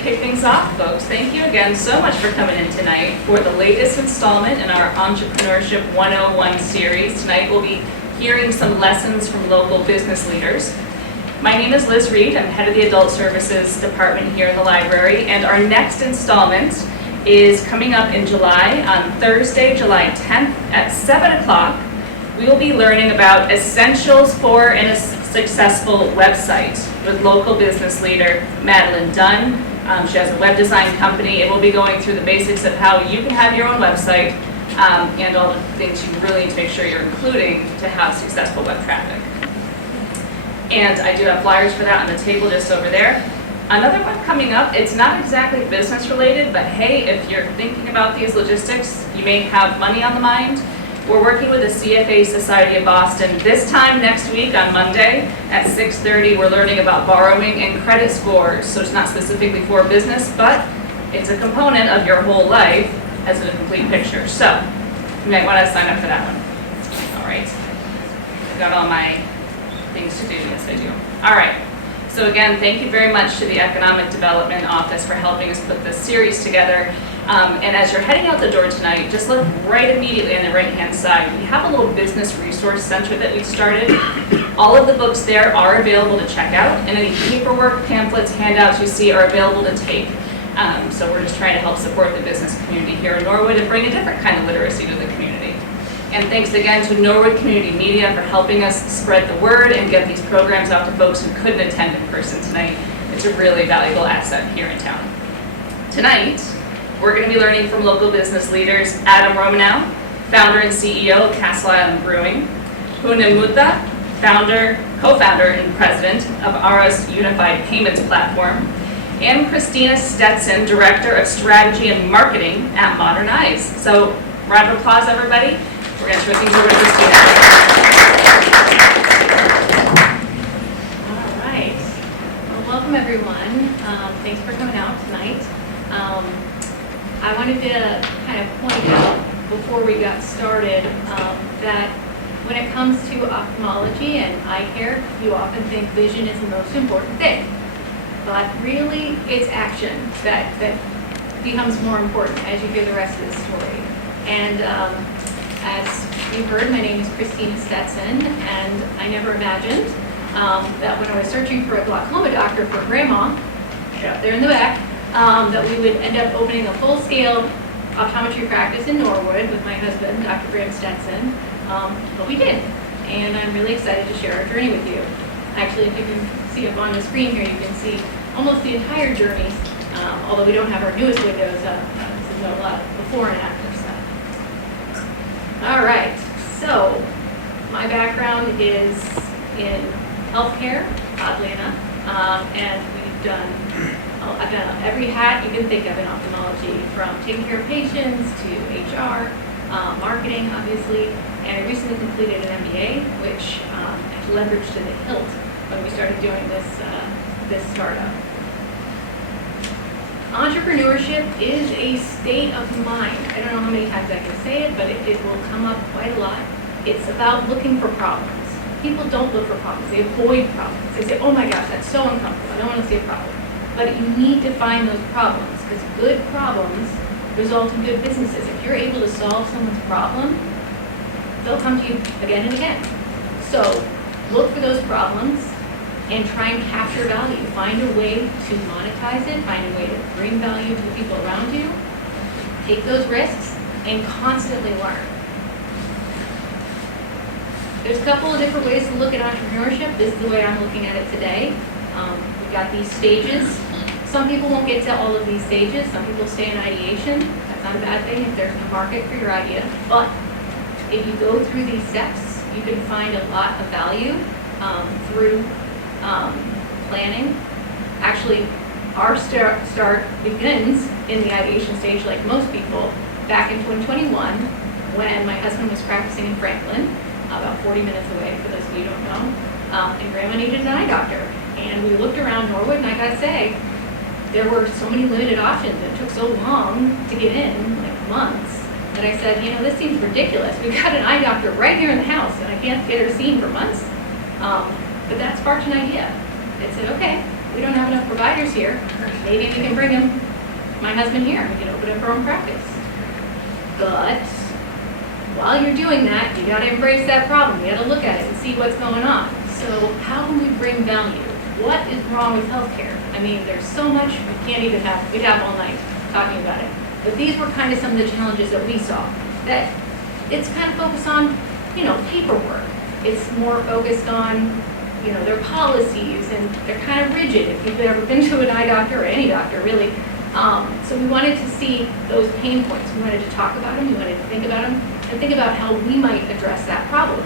to kick things off, folks. Thank you again so much for coming in tonight for the latest installment in our Entrepreneurship 101 series. Tonight we'll be hearing some lessons from local business leaders. My name is Liz Reed. I'm head of the Adult Services Department here in the library, and our next installment is coming up in July, on Thursday, July 10th at 7 o'clock. We will be learning about essentials for a successful website with local business leader Madeline Dunn. She has a web design company, and we'll be going through the basics of how you can have your own website and all the things you really need to make sure you're including to have successful web traffic. And I do have flyers for that on the table just over there. Another one coming up, it's not exactly business related, but hey, if you're thinking about these logistics, you may have money on the mind. We're working with the CFA Society of Boston. This time next week on Monday at 6:30, we're learning about borrowing and credit scores. So it's not specifically for business, but it's a component of your whole life as a complete picture. So you might want to sign up for that one. All right. I've got all my things to do. Yes, I do. All right. So again, thank you very much to the Economic Development Office for helping us put this series together. And as you're heading out the door tonight, just look right immediately on the right-hand side. We have a little business resource center that we've started. All of the books there are available to check out, and any paperwork, pamphlets, handouts you see are available to take. So we're just trying to help support the business community here in Norwood and bring a different kind of literacy to the community. And thanks again to Norwood Community Media for helping us spread the word and get these programs out to folks who couldn't attend in person tonight. It's a really valuable asset here in town. Tonight, we're going to be learning from local business leaders Adam Romanow, founder and CEO of Castle Island Brewing, Puna Mutha, co-founder and president of Ara's Unified Payments Platform, and Christina Stetson, director of strategy and marketing at Modern Eyes. So, round of applause, everybody. We're going to throw things over to Christina. All right. Well, welcome everyone. Thanks for coming out tonight. I wanted to kind of point out before we got started that when it comes to ophthalmology and eye care, you often think vision is the most important thing. But really, it's action that becomes more important as you hear the rest of the story. And as you heard, my name is Christina Stetson, and I never imagined that when I was searching for a glaucoma doctor for grandma, up there in the back, that we would end up opening a full-scale optometry practice in Norwood with my husband, Dr. Graham Stetson, but we did, and I'm really excited to share our journey with you. Actually, if you can see up on the screen here, you can see almost the entire journey, although we don't have our newest windows up, this is a lot of before and after stuff. All right, so my background is in healthcare, oddly enough, and I've done every hat you can think of in ophthalmology, from taking care of patients to HR, marketing, obviously, and I recently completed an MBA, which I leveraged to the hilt when we started doing this startup. Entrepreneurship is a state of mind. I don't know how many times I can say it, but it will come up quite a lot. It's about looking for problems. People don't look for problems. They avoid problems. They say, oh my gosh, that's so uncomfortable. I don't want to see a problem. But you need to find those problems, because good problems result in good businesses. If you're able to solve someone's problem, they'll come to you again and again. So look for those problems and try and capture value. Find a way to monetize it, find a way to bring value to the people around you, take those risks, and constantly learn. There's a couple of different ways to look at entrepreneurship. This is the way I'm looking at it today. We've got these stages. Some people won't get to all of these stages. Some people stay in ideation. That's not a bad thing if there's a market for your idea. But if you go through these steps, you can find a lot of value through planning. Actually, our start begins in the ideation stage, like most people, back in 2021 when my husband was practicing in Franklin, about 40 minutes away, for those of you who don't know, and Grandma needed an eye doctor. And we looked around Norwood, and I gotta say, there were so many limited options. It took so long to get in, like months, that I said, you know, this seems ridiculous. We've got an eye doctor right here in the house, and I can't get her seen for months. But that sparked an idea. I said, okay, we don't have enough providers here. Maybe we can bring him, my husband here, and we can open up our own practice. But while you're doing that, you gotta embrace that problem. You gotta look at it and see what's going on. So how can we bring value? What is wrong with healthcare? I mean, there's so much, we can't even have, we'd have all night talking about it. But these were kind of some of the challenges that we saw. That it's kind of focused on, paperwork. It's more focused on, their policies, and they're kind of rigid if you've ever been to an eye doctor or any doctor really. So we wanted to see those pain points. We wanted to talk about them, we wanted to think about them, and think about how we might address that problem.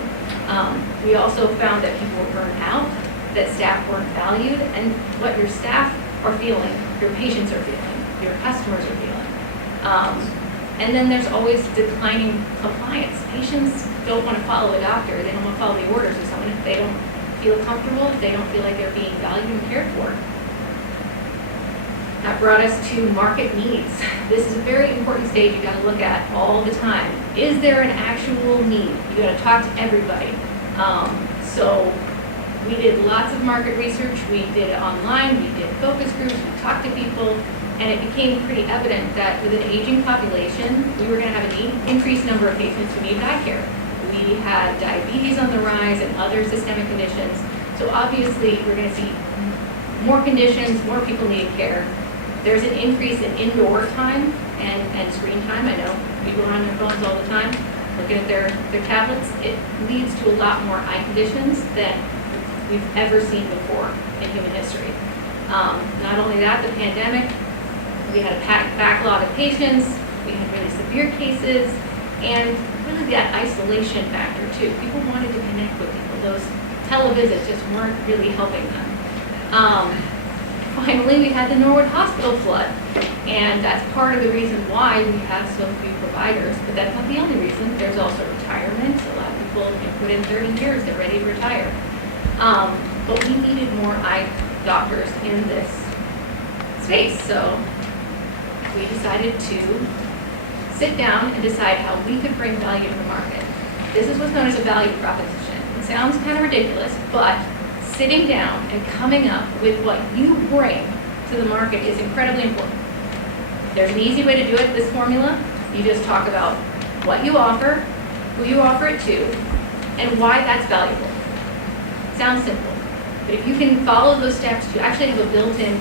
We also found that people were burned out, that staff weren't valued, and what your staff are feeling, your patients are feeling, your customers are feeling. And then there's always declining compliance. Patients don't want to follow a doctor, they don't want to follow the orders of someone if they don't feel comfortable, if they don't feel like they're being valued and cared for. That brought us to market needs. This is a very important stage you got to look at all the time. Is there an actual need? You got to talk to everybody. So we did lots of market research. We did it online. We did focus groups. We talked to people, and it became pretty evident that with an aging population, we were going to have an increased number of patients who need eye care. We had diabetes on the rise and other systemic conditions. So obviously, we're going to see more conditions, more people need care. There's an increase in indoor time and screen time. I know people are on their phones all the time, looking at their tablets. It leads to a lot more eye conditions than we've ever seen before in human history. Not only that, the pandemic, we had a backlog of patients, we had really severe cases, and really that isolation factor too. People wanted to connect with people. Those televisits just weren't really helping them. Finally, we had the Norwood Hospital flood, and that's part of the reason why we have so few providers, but that's not the only reason. There's also retirement. A lot of people put in 30 years, they're ready to retire. But we needed more eye doctors in this space, so we decided to sit down and decide how we could bring value to the market. This is what's known as a value proposition. It sounds kind of ridiculous, but sitting down and coming up with what you bring to the market is incredibly important. There's an easy way to do it, this formula. You just talk about what you offer, who you offer it to, and why that's valuable. Sounds simple, but if you can follow those steps, you actually have a built-in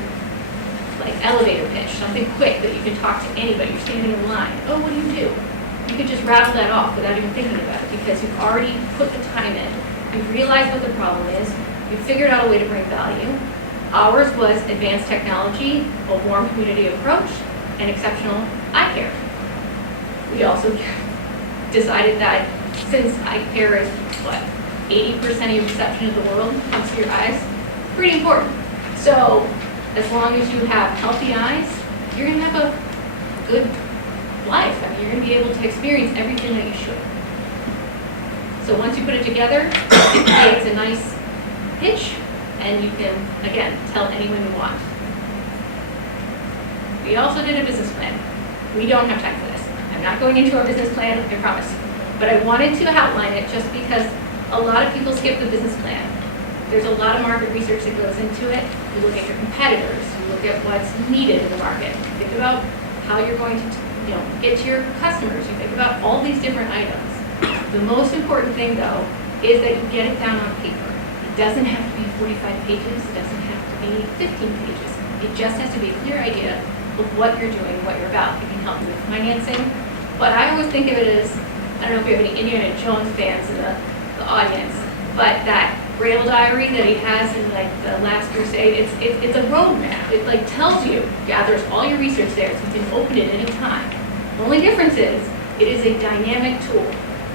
elevator pitch, something quick that you can talk to anybody. You're standing in line. Oh, what do? You could just rattle that off without even thinking about it because you've already put the time in. You've realized what the problem is. You've figured out a way to bring value. Ours was advanced technology, a warm community approach, and exceptional eye care. We also decided that since eye care is, 80% of your perception of the world comes through your eyes, it's pretty important. So as long as you have healthy eyes, you're going to have a good life. I mean, you're going to be able to experience everything that you should. So once you put it together, it creates a nice pitch, and you can, again, tell anyone you want. We also did a business plan. We don't have time for this. I'm not going into our business plan, I promise. But I wanted to outline it just because a lot of people skip the business plan. There's a lot of market research that goes into it. You look at your competitors, you look at what's needed in the market. You think about how you're going to get to your customers. You think about all these different items. The most important thing, though, is that you get it down on paper. It doesn't have to be 45 pages. It doesn't have to be 15 pages. It just has to be a clear idea of what you're doing, what you're about. It can help you with financing. But I always think of it as, I don't know if we have any Indiana Jones fans in the audience, but that Grail diary that he has in the Last Crusade, it's a roadmap. It tells you, gathers all your research there, so you can open it any time. The only difference is, it is a dynamic tool.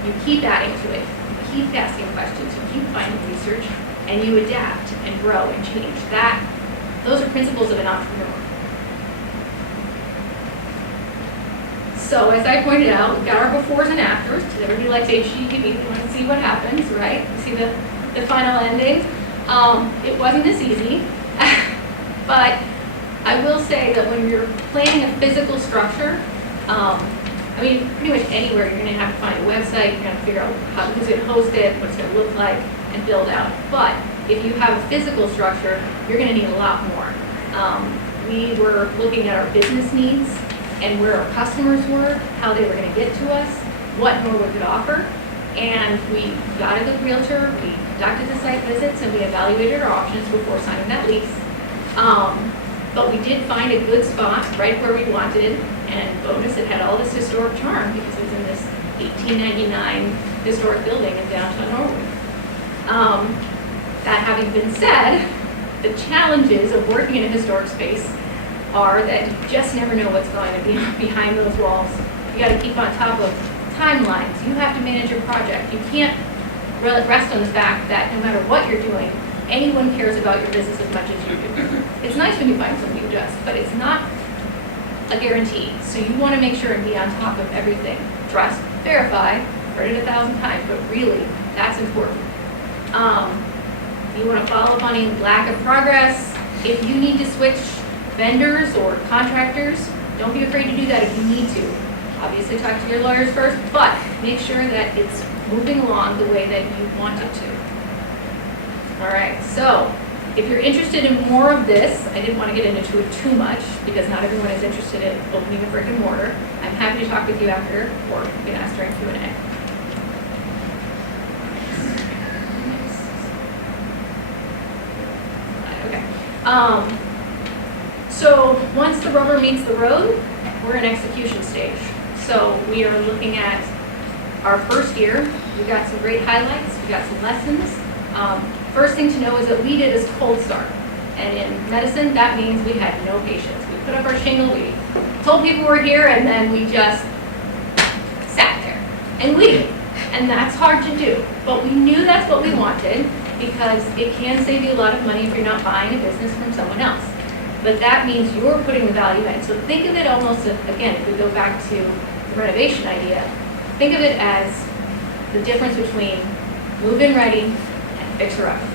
You keep adding to it, you keep asking questions, you keep finding research, and you adapt and grow and change. Those are principles of an entrepreneur. So as I pointed out, we've got our befores and afters, because everybody likes HGTV, we want to see what happens, right? You see the final ending. It wasn't this easy, but I will say that when you're planning a physical structure, pretty much anywhere you're going to have to find a website, you're going to figure out who's going to host it, what it's going to look like, and build out. But if you have a physical structure, you're gonna need a lot more. We were looking at our business needs and where our customers were, how they were gonna get to us, what Norwood could offer. And we got a good realtor, we conducted the site visits, and we evaluated our options before signing that lease. But we did find a good spot right where we wanted, and bonus, it had all this historic charm because it was in this 1899 historic building in downtown Norwood. That having been said, the challenges of working in a historic space are that you just never know what's going to be behind those walls. You got to keep on top of timelines. You have to manage your project. You can't rest on the fact that no matter what you're doing, anyone cares about your business as much as you do. It's nice when you find something you just, but it's not a guarantee. So you want to make sure and be on top of everything. Trust, verify, heard it 1,000 times, but really, that's important. You want to follow up on any lack of progress. If you need to switch vendors or contractors, don't be afraid to do that if you need to. Obviously, talk to your lawyers first, but make sure that it's moving along the way that you want it to. All right, so if you're interested in more of this, I didn't want to get into it too much because not everyone is interested in opening a brick and mortar. I'm happy to talk with you after, or you can ask during Q&A. Okay. So once the rubber meets the road, we're in execution stage. So we are looking at our first year. We got some great highlights. We got some lessons. First thing to know is that we did is cold start. And in medicine, that means we had no patients. We put up our shingle, we told people we're here, and then we just sat there and waited. And that's hard to do. But we knew that's what we wanted because it can save you a lot of money if you're not buying a business from someone else. But that means you're putting the value in. So think of it almost, again, if we go back to the renovation idea, think of it as the difference between move-in ready and fixer-upper.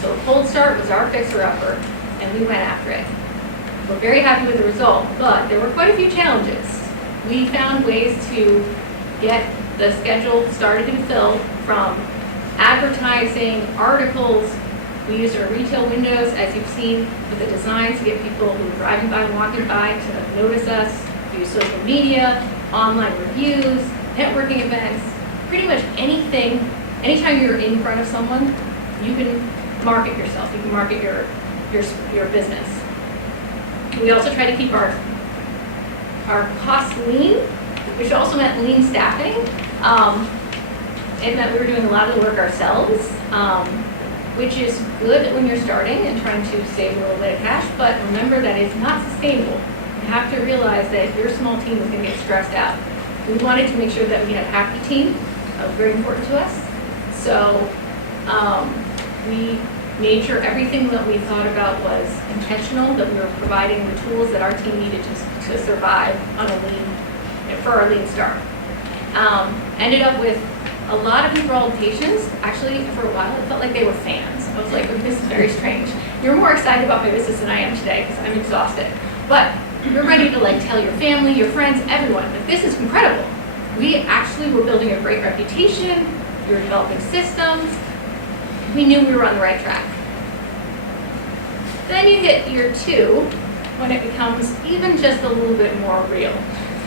So cold start was our fixer-upper, and we went after it. We're very happy with the result, but there were quite a few challenges. We found ways to get the schedule started and filled from advertising, articles. We used our retail windows, as you've seen, with the designs to get people who are driving by and walking by to notice us. We use social media, online reviews, networking events, pretty much anything. Anytime you're in front of someone, you can market yourself. You can market your business. We also try to keep our costs lean, which also meant lean staffing. It meant we were doing a lot of the work ourselves, which is good when you're starting and trying to save a little bit of cash, but remember that it's not sustainable. You have to realize that your small team is going to get stressed out. We wanted to make sure that we had a happy team. That was very important to us. So we made sure everything that we thought about was intentional, that we were providing the tools that our team needed to survive on for our lean start. Ended up with a lot of enthralled patients. Actually, for a while, it felt like they were fans. I was like, this is very strange. You're more excited about my business than I am today because I'm exhausted. But you're ready to tell your family, your friends, everyone that this is incredible. We actually were building a great reputation. We were developing systems. We knew we were on the right track. Then you hit year 2 when it becomes even just a little bit more real.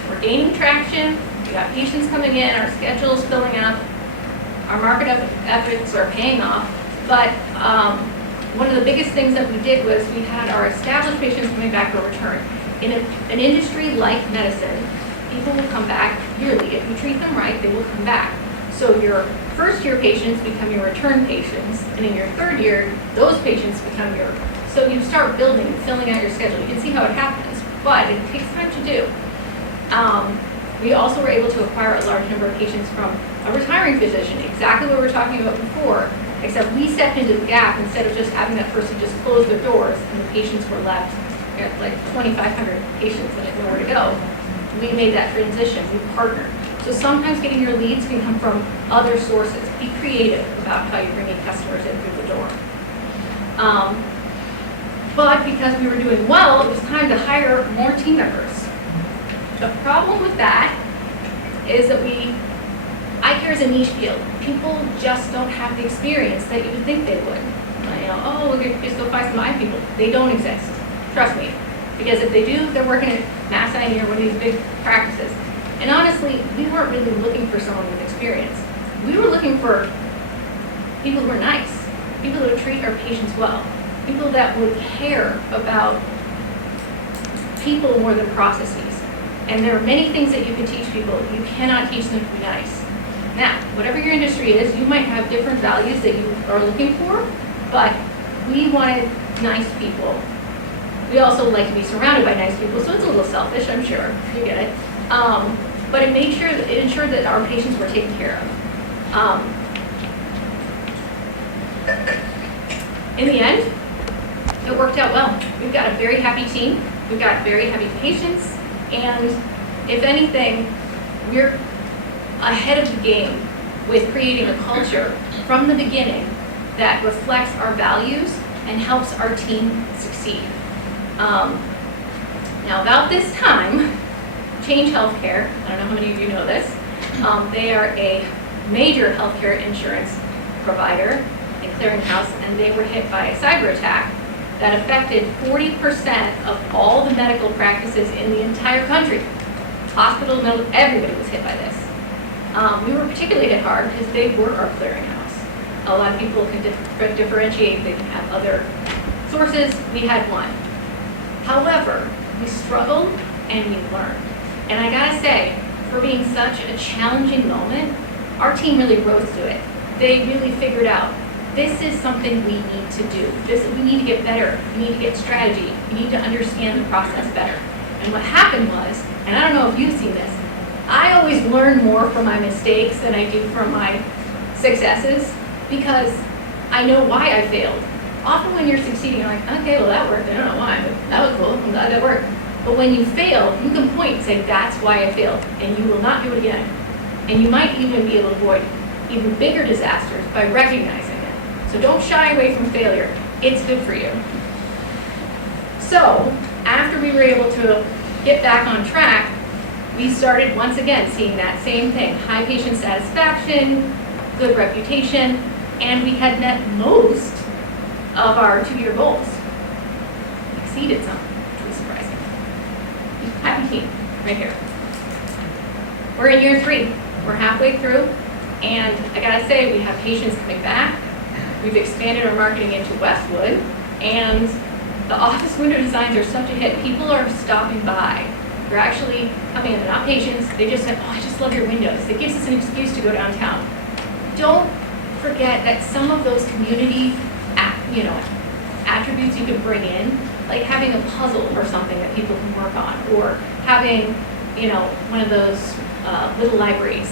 We're gaining traction. We got patients coming in. Our schedule is filling up. Our market efforts are paying off. But one of the biggest things that we did was we had our established patients coming back for return. In an industry like medicine, people will come back yearly. If you treat them right, they will come back. So your first year patients become your return patients, and in your third year, those patients become your, so you start building and filling out your schedule. You can see how it happens, but it takes time to do. We also were able to acquire a large number of patients from a retiring physician, exactly what we were talking about before, except we stepped into the gap instead of just having that person just close their doors and the patients were left at like 2,500 patients and had nowhere to go. We made that transition, we partnered. So sometimes getting your leads can come from other sources. Be creative about how you're bringing customers in through the door. But because we were doing well, it was time to hire more team members. The problem with that is that eye care is a niche field. People just don't have the experience that you would think they would. oh, we're going to just go find some eye people. They don't exist. Trust me. Because if they do, they're working at Mass Eye or one of these big practices. And honestly, we weren't really looking for someone with experience. We were looking for people who were nice, people who would treat our patients well, people that would care about people more than processes. And there are many things that you can teach people. You cannot teach them to be nice. Now, whatever your industry is, you might have different values that you are looking for, but we wanted nice people. We also like to be surrounded by nice people, so it's a little selfish, I'm sure. You get it. But it ensured that our patients were taken care of. In the end, it worked out well. We've got a very happy team. We've got very happy patients. And if anything, we're ahead of the game with creating a culture from the beginning that reflects our values and helps our team succeed. Now, about this time, Change Healthcare, I don't know how many of you know this, they are a major healthcare insurance provider and clearinghouse, and they were hit by a cyber attack that affected 40% of all the medical practices in the entire country. Hospital, everybody was hit by this. We were particularly hit hard because they were our clearinghouse. A lot of people can differentiate, they can have other sources. We had one. However, we struggled and we learned. And I gotta say, for being such a challenging moment, our team really rose to it. They really figured out, this is something we need to do. We need to get better. We need to get strategy. We need to understand the process better. And what happened was, and I don't know if you've seen this, I always learn more from my mistakes than I do from my successes because I know why I failed. Often when you're succeeding, you're like, okay, well that worked. I don't know why, but that was cool. I'm glad that worked. But when you fail, you can point and say, that's why I failed, and you will not do it again. And you might even be able to avoid even bigger disasters by recognizing it. So don't shy away from failure. It's good for you. So after we were able to get back on track, we started once again seeing that same thing, high patient satisfaction, good reputation, and we had met most of our 2-year goals. Exceeded some, which was surprising. Happy team, right here. We're in year 3. We're halfway through, and I gotta say, we have patients coming back. We've expanded our marketing into Westwood, and the office window designs are such a hit. People are stopping by. They're actually coming in, they're not patients. They just said, oh, I just love your windows. It gives us an excuse to go downtown. Don't forget that some of those community attributes you can bring in, like having a puzzle or something that people can work on, or having, one of those little libraries.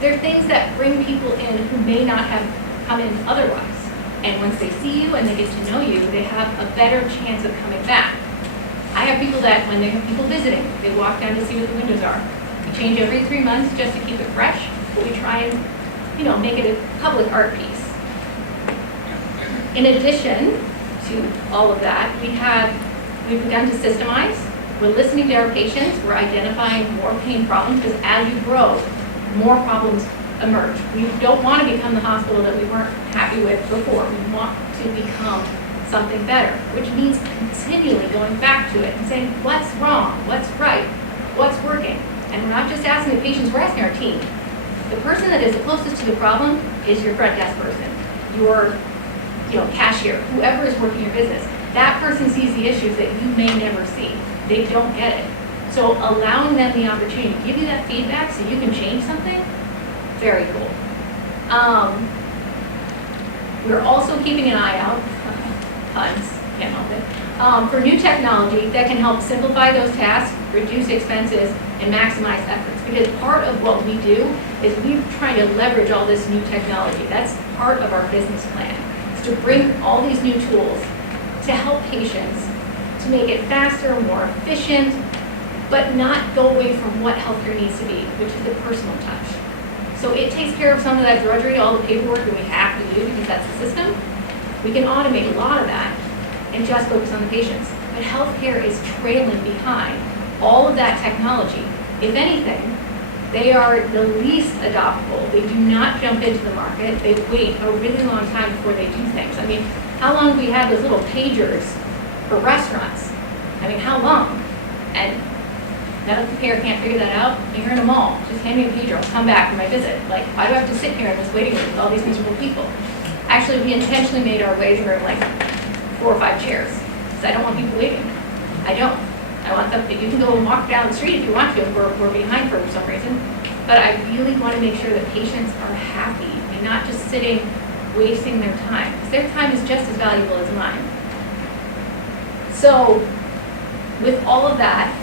They're things that bring people in who may not have come in otherwise. And once they see you and they get to know you, they have a better chance of coming back. I have people that when they have people visiting, they walk down to see what the windows are. We change every 3 months just to keep it fresh, but we try and, make it a public art piece. In addition to all of that, we've begun to systemize. We're listening to our patients. We're identifying more pain problems because as you grow, more problems emerge. We don't want to become the hospital that we weren't happy with before. We want to become something better, which means continually going back to it and saying, what's wrong? What's right? What's working? And we're not just asking the patients, we're asking our team. The person that is the closest to the problem is your front desk person, your cashier, whoever is working your business. That person sees the issues that you may never see. They don't get it. So allowing them the opportunity to give you that feedback so you can change something, very cool. We're also keeping an eye out, puns, can't help it, for new technology that can help simplify those tasks, reduce expenses, and maximize efforts. Because part of what we do is we're trying to leverage all this new technology. That's part of our business plan, is to bring all these new tools to help patients, to make it faster, more efficient, but not go away from what healthcare needs to be, which is a personal touch. So it takes care of some of that drudgery, all the paperwork that we have to do because that's the system. We can automate a lot of that and just focus on the patients. But healthcare is trailing behind all of that technology. If anything, they are the least adoptable. They do not jump into the market. They wait a really long time before they do things. I mean, How long have we had those little pagers for restaurants? I mean, how long? And medical care can't figure that out. You're in a mall, just hand me a pager, I'll come back for my visit. Like, why do I have to sit here in this waiting room with all these miserable people? Actually, we intentionally made our waiting room like 4 or 5 chairs, because I don't want people waiting. I don't. I want them, you can go and walk down the street if you want to, if we're behind for some reason. But I really want to make sure that patients are happy and not just sitting, wasting their time. Because their time is just as valuable as mine. So, with all of that,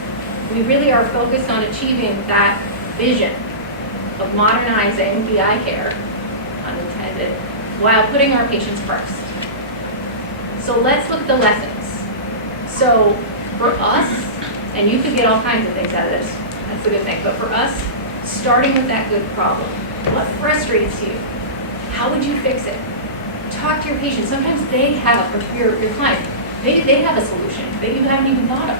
we really are focused on achieving that vision of modernizing the eye care, unintended, while putting our patients first. So let's look at the lessons. So for us, and you could get all kinds of things out of this, that's a good thing, but for us, starting with that good problem. What frustrates you? How would you fix it? Talk to your patients. Sometimes they have, or your client, maybe they have a solution. Maybe you haven't even thought of.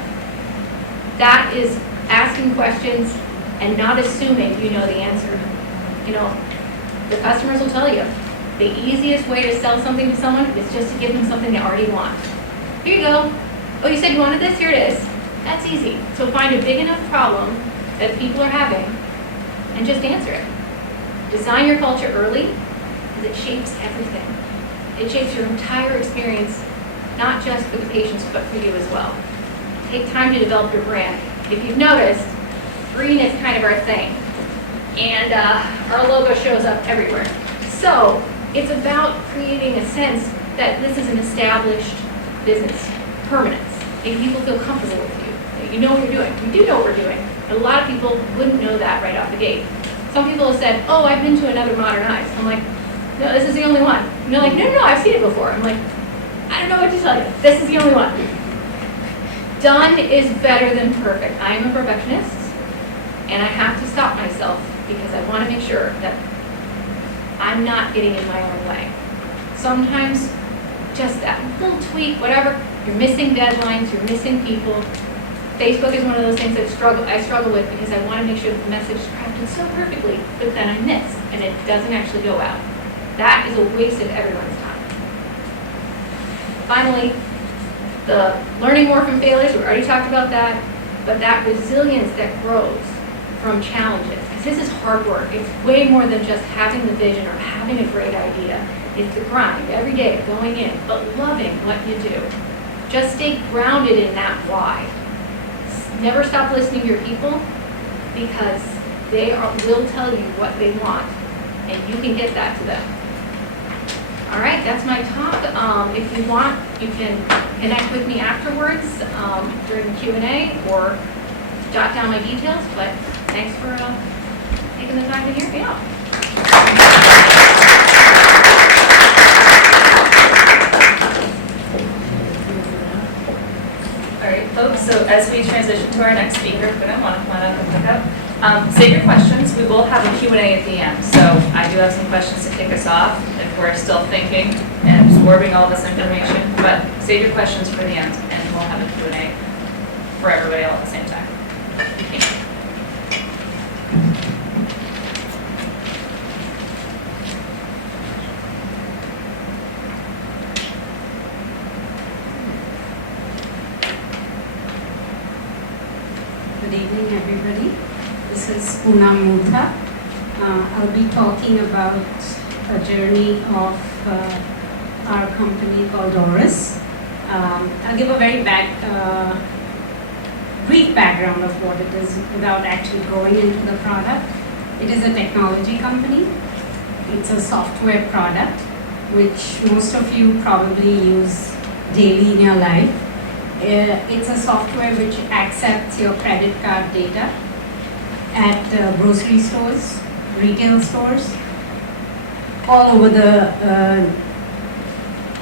That is asking questions and not assuming you know the answer. You know, the customers will tell you, the easiest way to sell something to someone is just to give them something they already want. Here you go. Oh, you said you wanted this? Here it is. That's easy. So find a big enough problem that people are having and just answer it. Design your culture early because it shapes everything. It shapes your entire experience, not just for the patients, but for you as well. Take time to develop your brand. If you've noticed, green is kind of our thing. And our logo shows up everywhere. So it's about creating a sense that this is an established business, permanence. Make people feel comfortable with you. That you know what you're doing. You do know what we're doing. A lot of people wouldn't know that right off the gate. Some people have said, oh, I've been to another Modern Eyes. I'm like, no, this is the only one. And they're like, no, I've seen it before. I'm like, I don't know what to tell you. This is the only one. Done is better than perfect. I am a perfectionist, and I have to stop myself because I want to make sure that I'm not getting in my own way. Sometimes, just that little tweak, whatever, you're missing deadlines, you're missing people. Facebook is one of those things that I struggle with because I want to make sure that the message is crafted so perfectly, but then I miss, and it doesn't actually go out. That is a waste of everyone's time. Finally, the learning more from failures, we already talked about that, but that resilience that grows from challenges, because this is hard work. It's way more than just having the vision or having a great idea. It's the grind every day, going in, but loving what you do. Just stay grounded in that why. Never stop listening to your people because will tell you what they want, and you can get that to them. All right, that's my talk. If you want, you can connect with me afterwards during the Q&A or jot down my details, but thanks for taking the time to hear me out. All right, folks, so as we transition to our next speaker, if we don't want to come on up and pick up, save your questions. We will have a Q&A at the end, so I do have some questions to kick us off if we're still thinking and absorbing all this information, but save your questions for the end, and we'll have a Q&A for everybody all at the same time. Thank you. Good evening, everybody. This is Poonam Mutha. I'll be talking about a journey of our company called Doris. I'll give a very brief background of what it is without actually going into the product. It is a technology company. It's a software product which most of you probably use daily in your life. It's a software which accepts your credit card data at grocery stores, retail stores, all over the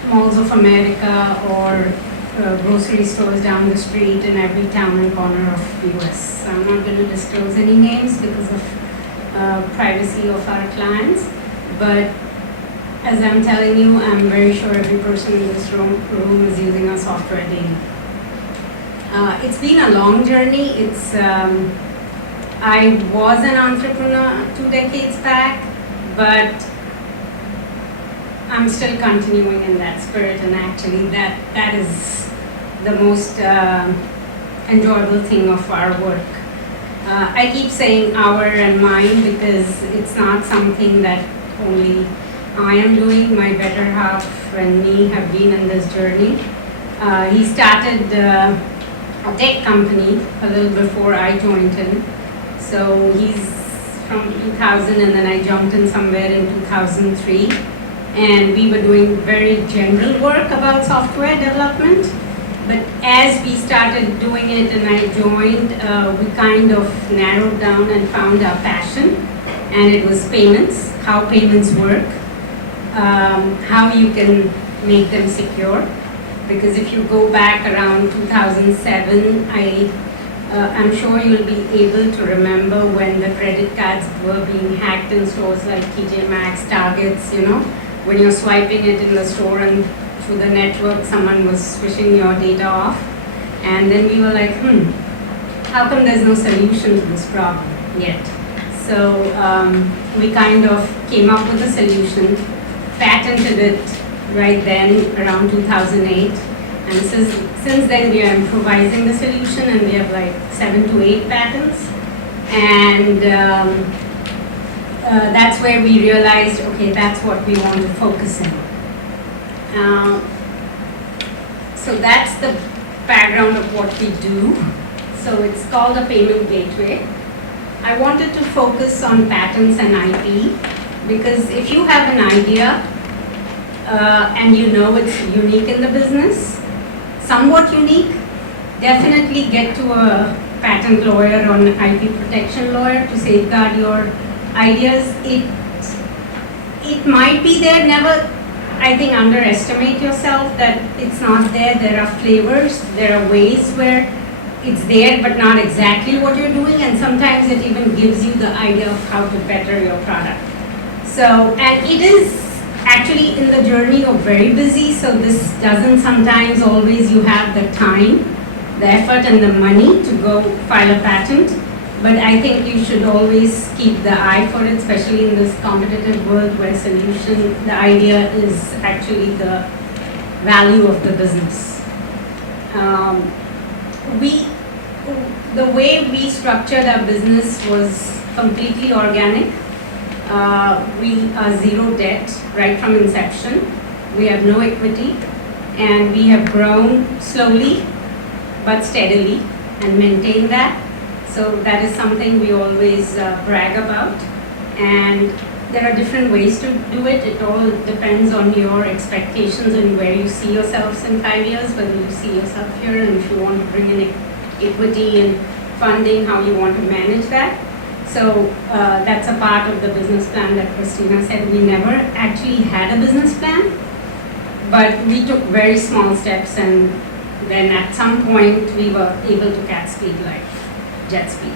malls of America or grocery stores down the street in every town and corner of the US. I'm not going to disclose any names because of privacy of our clients, but as I'm telling you, I'm very sure every person in this room is using our software daily. It's been a long journey. I was an entrepreneur 2 decades back, but I'm still continuing in that spirit, and actually that is the most enjoyable thing of our work. I keep saying our and mine because it's not something that only I am doing. My better half and me have been in this journey. He started a tech company a little before I joined him. So he's from 2000, and then I jumped in somewhere in 2003. And we were doing very general work about software development. But as we started doing it and I joined, we kind of narrowed down and found our passion. And it was payments, how payments work, how you can make them secure. Because if you go back around 2007, I'm sure you'll be able to remember when the credit cards were being hacked in stores like TJ Maxx, Targets, when you're swiping it in the store and through the network, someone was switching your data off. And then we were like, how come there's no solution to this problem yet? So we kind of came up with a solution, patented it right then around 2008. And since then we are improvising the solution, and we have like 7 to 8 patents. And that's where we realized, okay, that's what we want to focus on. So that's the background of what we do. So it's called a payment gateway. I wanted to focus on patents and IP because if you have an idea and you know it's unique in the business, somewhat unique, definitely get to a patent lawyer or an IP protection lawyer to safeguard your ideas. It might be there, never, I think, underestimate yourself that it's not there. There are flavors, there are ways where it's there but not exactly what you're doing, and sometimes it even gives you the idea of how to better your product. So, and it is actually in the journey you're very busy, so this doesn't sometimes always you have the time, the effort and the money to go file a patent. But I think you should always keep the eye for it, especially in this competitive world where solution, the idea is actually the value of the business. The way we structured our business was completely organic. We are zero debt right from inception. We have no equity, and we have grown slowly but steadily and maintained that. So that is something we always brag about. And there are different ways to do it. It all depends on your expectations and where you see yourselves in 5 years, whether you see yourself here, and if you want to bring in equity and funding, how you want to manage that. So that's a part of the business plan that Christina said. We never actually had a business plan, but we took very small steps, and then at some point we were able to catch speed like jet speed.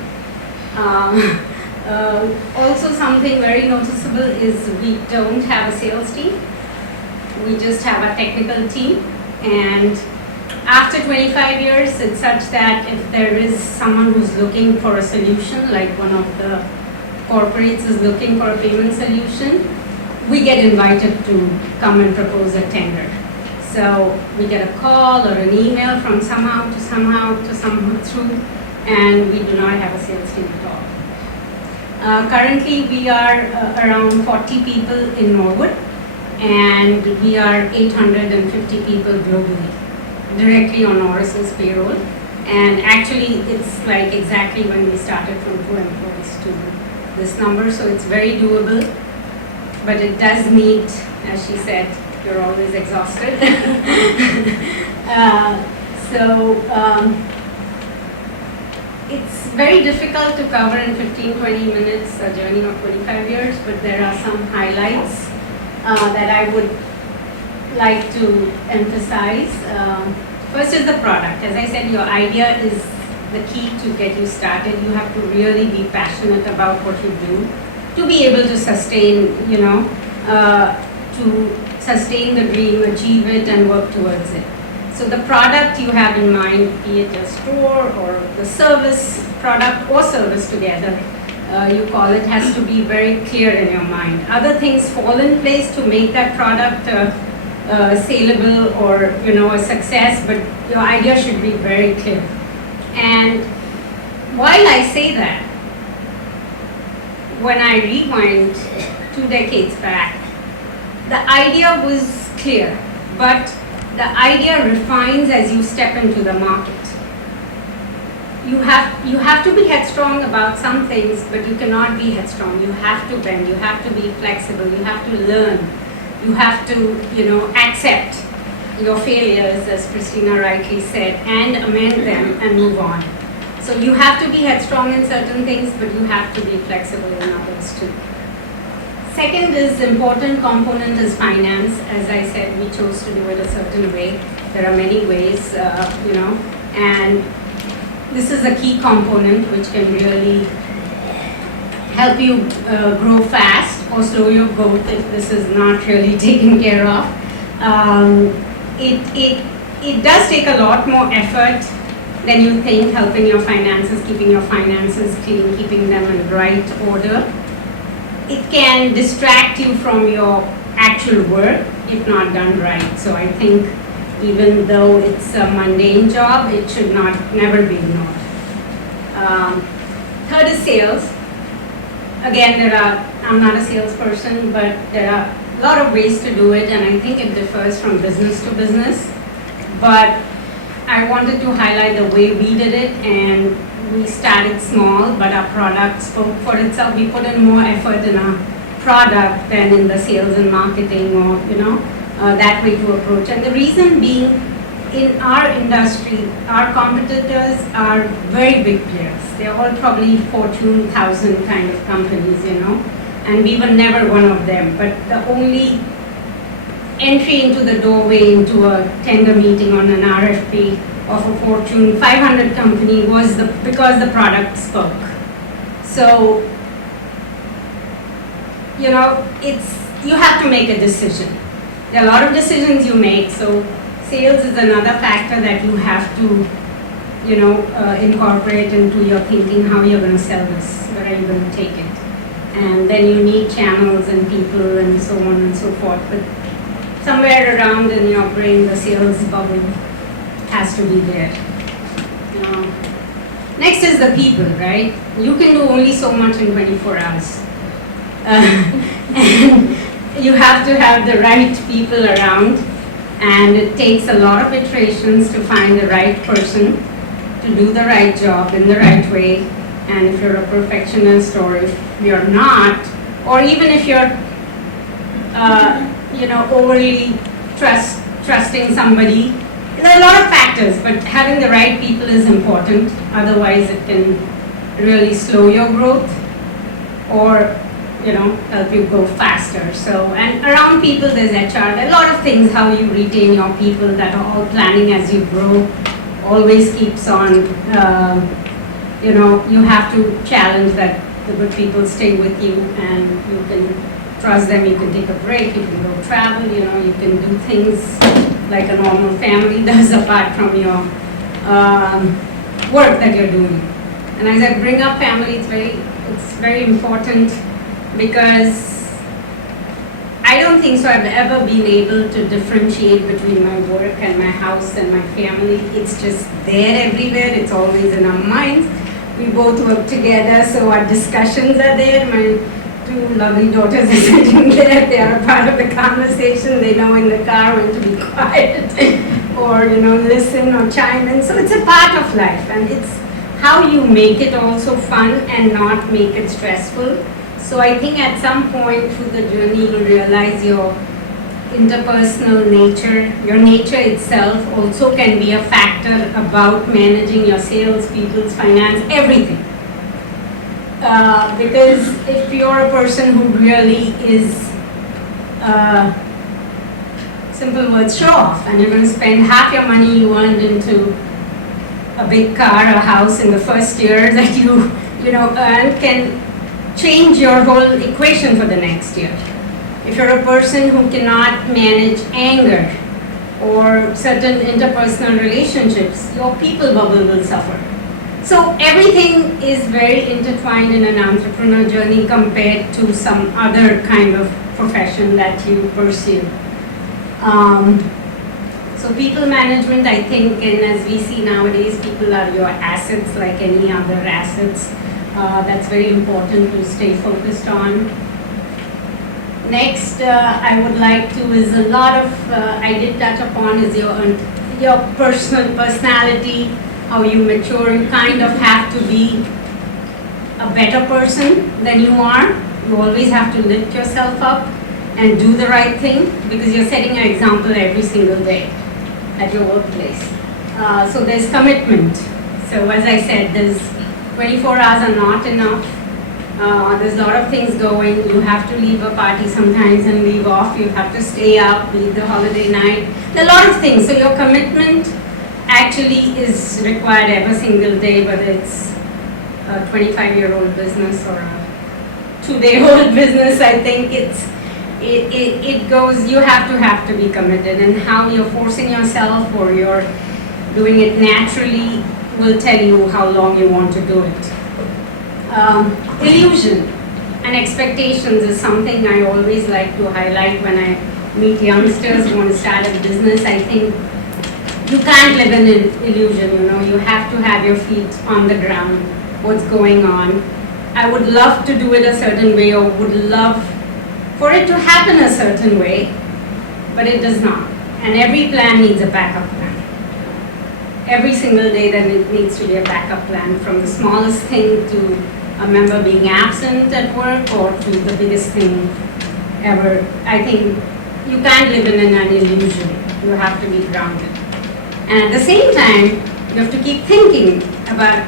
Also something very noticeable is we don't have a sales team. We just have a technical team, and after 25 years, it's such that if there is someone who's looking for a solution, like one of the corporates is looking for a payment solution, we get invited to come and propose a tender. So we get a call or an email from somehow through, and we do not have a sales team at all. Currently, we are around 40 people in Norwood, and we are 850 people globally, directly on Oris's payroll. And actually, it's like exactly when we started from 2 employees to this number, so it's very doable. But it does need, as she said, you're always exhausted. It's very difficult to cover in 15-20 minutes a journey of 25 years, but there are some highlights that I would like to emphasize. First is the product. As I said, your idea is the key to get you started. You have to really be passionate about what you do to be able to sustain, to sustain the dream, achieve it, and work towards it. So the product you have in mind, be it a store or the service, product or service together, you call it, has to be very clear in your mind. Other things fall in place to make that product saleable or a success, but your idea should be very clear. And while I say that, when I rewind 2 decades back, the idea was clear, but the idea refines as you step into the market. You have to be headstrong about some things, but you cannot be headstrong. You have to bend, you have to be flexible, you have to learn, you have to, accept your failures, as Christina rightly said, and amend them and move on. So you have to be headstrong in certain things, but you have to be flexible in others too. Second is important component is finance. As I said, we chose to do it a certain way. There are many ways, and this is a key component which can really help you grow fast or slow your growth if this is not really taken care of. It does take a lot more effort than you think, helping your finances, keeping your finances clean, keeping them in right order. It can distract you from your actual work if not done right. So I think even though it's a mundane job, it should never be ignored. Third is sales. Again, I'm not a salesperson, but there are a lot of ways to do it, and I think it differs from business to business. But I wanted to highlight the way we did it, and we started small, but our product spoke for itself. We put in more effort in our product than in the sales and marketing or, that way to approach. And the reason being, in our industry, our competitors are very big players. They're all probably Fortune 1000 kind of companies, and we were never one of them. But the only entry into the doorway into a tender meeting on an RFP of a Fortune 500 company was because the product spoke. So, you have to make a decision. There are a lot of decisions you make, so sales is another factor that you have to, incorporate into your thinking, how you're going to sell this, where are you going to take it. And then you need channels and people and so on and so forth. But somewhere around in your brain, the sales bubble has to be there. Next is the people, right? You can do only so much in 24 hours. And you have to have the right people around, and it takes a lot of iterations to find the right person to do the right job in the right way. And if you're a perfectionist, or if you're not, or even if you're overly trusting somebody, there are a lot of factors, but having the right people is important. Otherwise, it can really slow your growth or, help you go faster. So, and around people, there's HR. There are a lot of things, how you retain your people, that are all planning as you grow, always keeps on, you have to challenge that the good people stay with you, and you can trust them, you can take a break, you can go travel, you can do things like a normal family does apart from your work that you're doing. And as I bring up family, it's very important, because I don't think so I've ever been able to differentiate between my work and my house and my family. It's just there everywhere, it's always in our minds. We both work together, so our discussions are there. My two lovely daughters are sitting there, they are a part of the conversation. They know in the car when to be quiet or listen or chime in. So it's a part of life, and it's how you make it also fun and not make it stressful. So I think at some point through the journey you'll realize your interpersonal nature, your nature itself also can be a factor about managing your sales, people's finance, everything. Because if you're a person who really is, simple words, show off, and you're going to spend half your money you earned into a big car or house in the first year that you earned, can change your whole equation for the next year. If you're a person who cannot manage anger or certain interpersonal relationships, your people bubble will suffer. So everything is very intertwined in an entrepreneur journey compared to some other kind of profession that you pursue. So people management, I think, and as we see nowadays, people are your assets like any other assets. That's very important to stay focused on. Next, I would like to is a lot of, I did touch upon is your personal personality, how you mature. You kind of have to be a better person than you are. You always have to lift yourself up and do the right thing because you're setting an example every single day at your workplace. So there's commitment. So as I said, there's 24 hours are not enough. There's a lot of things going. You have to leave a party sometimes and leave off. You have to stay up, leave the holiday night. There are a lot of things. So your commitment actually is required every single day, whether it's a 25-year-old business or a 2-day-old business. I think it goes, you have to be committed, and how you're forcing yourself or you're doing it naturally will tell you how long you want to do it. Illusion and expectations is something I always like to highlight when I meet youngsters who want to start a business. I think you can't live in an illusion, you have to have your feet on the ground, what's going on. I would love to do it a certain way or would love for it to happen a certain way, but it does not. And every plan needs a backup plan. Every single day there needs to be a backup plan, from the smallest thing to a member being absent at work or to the biggest thing ever. I think you can't live in an illusion. You have to be grounded. And at the same time, you have to keep thinking about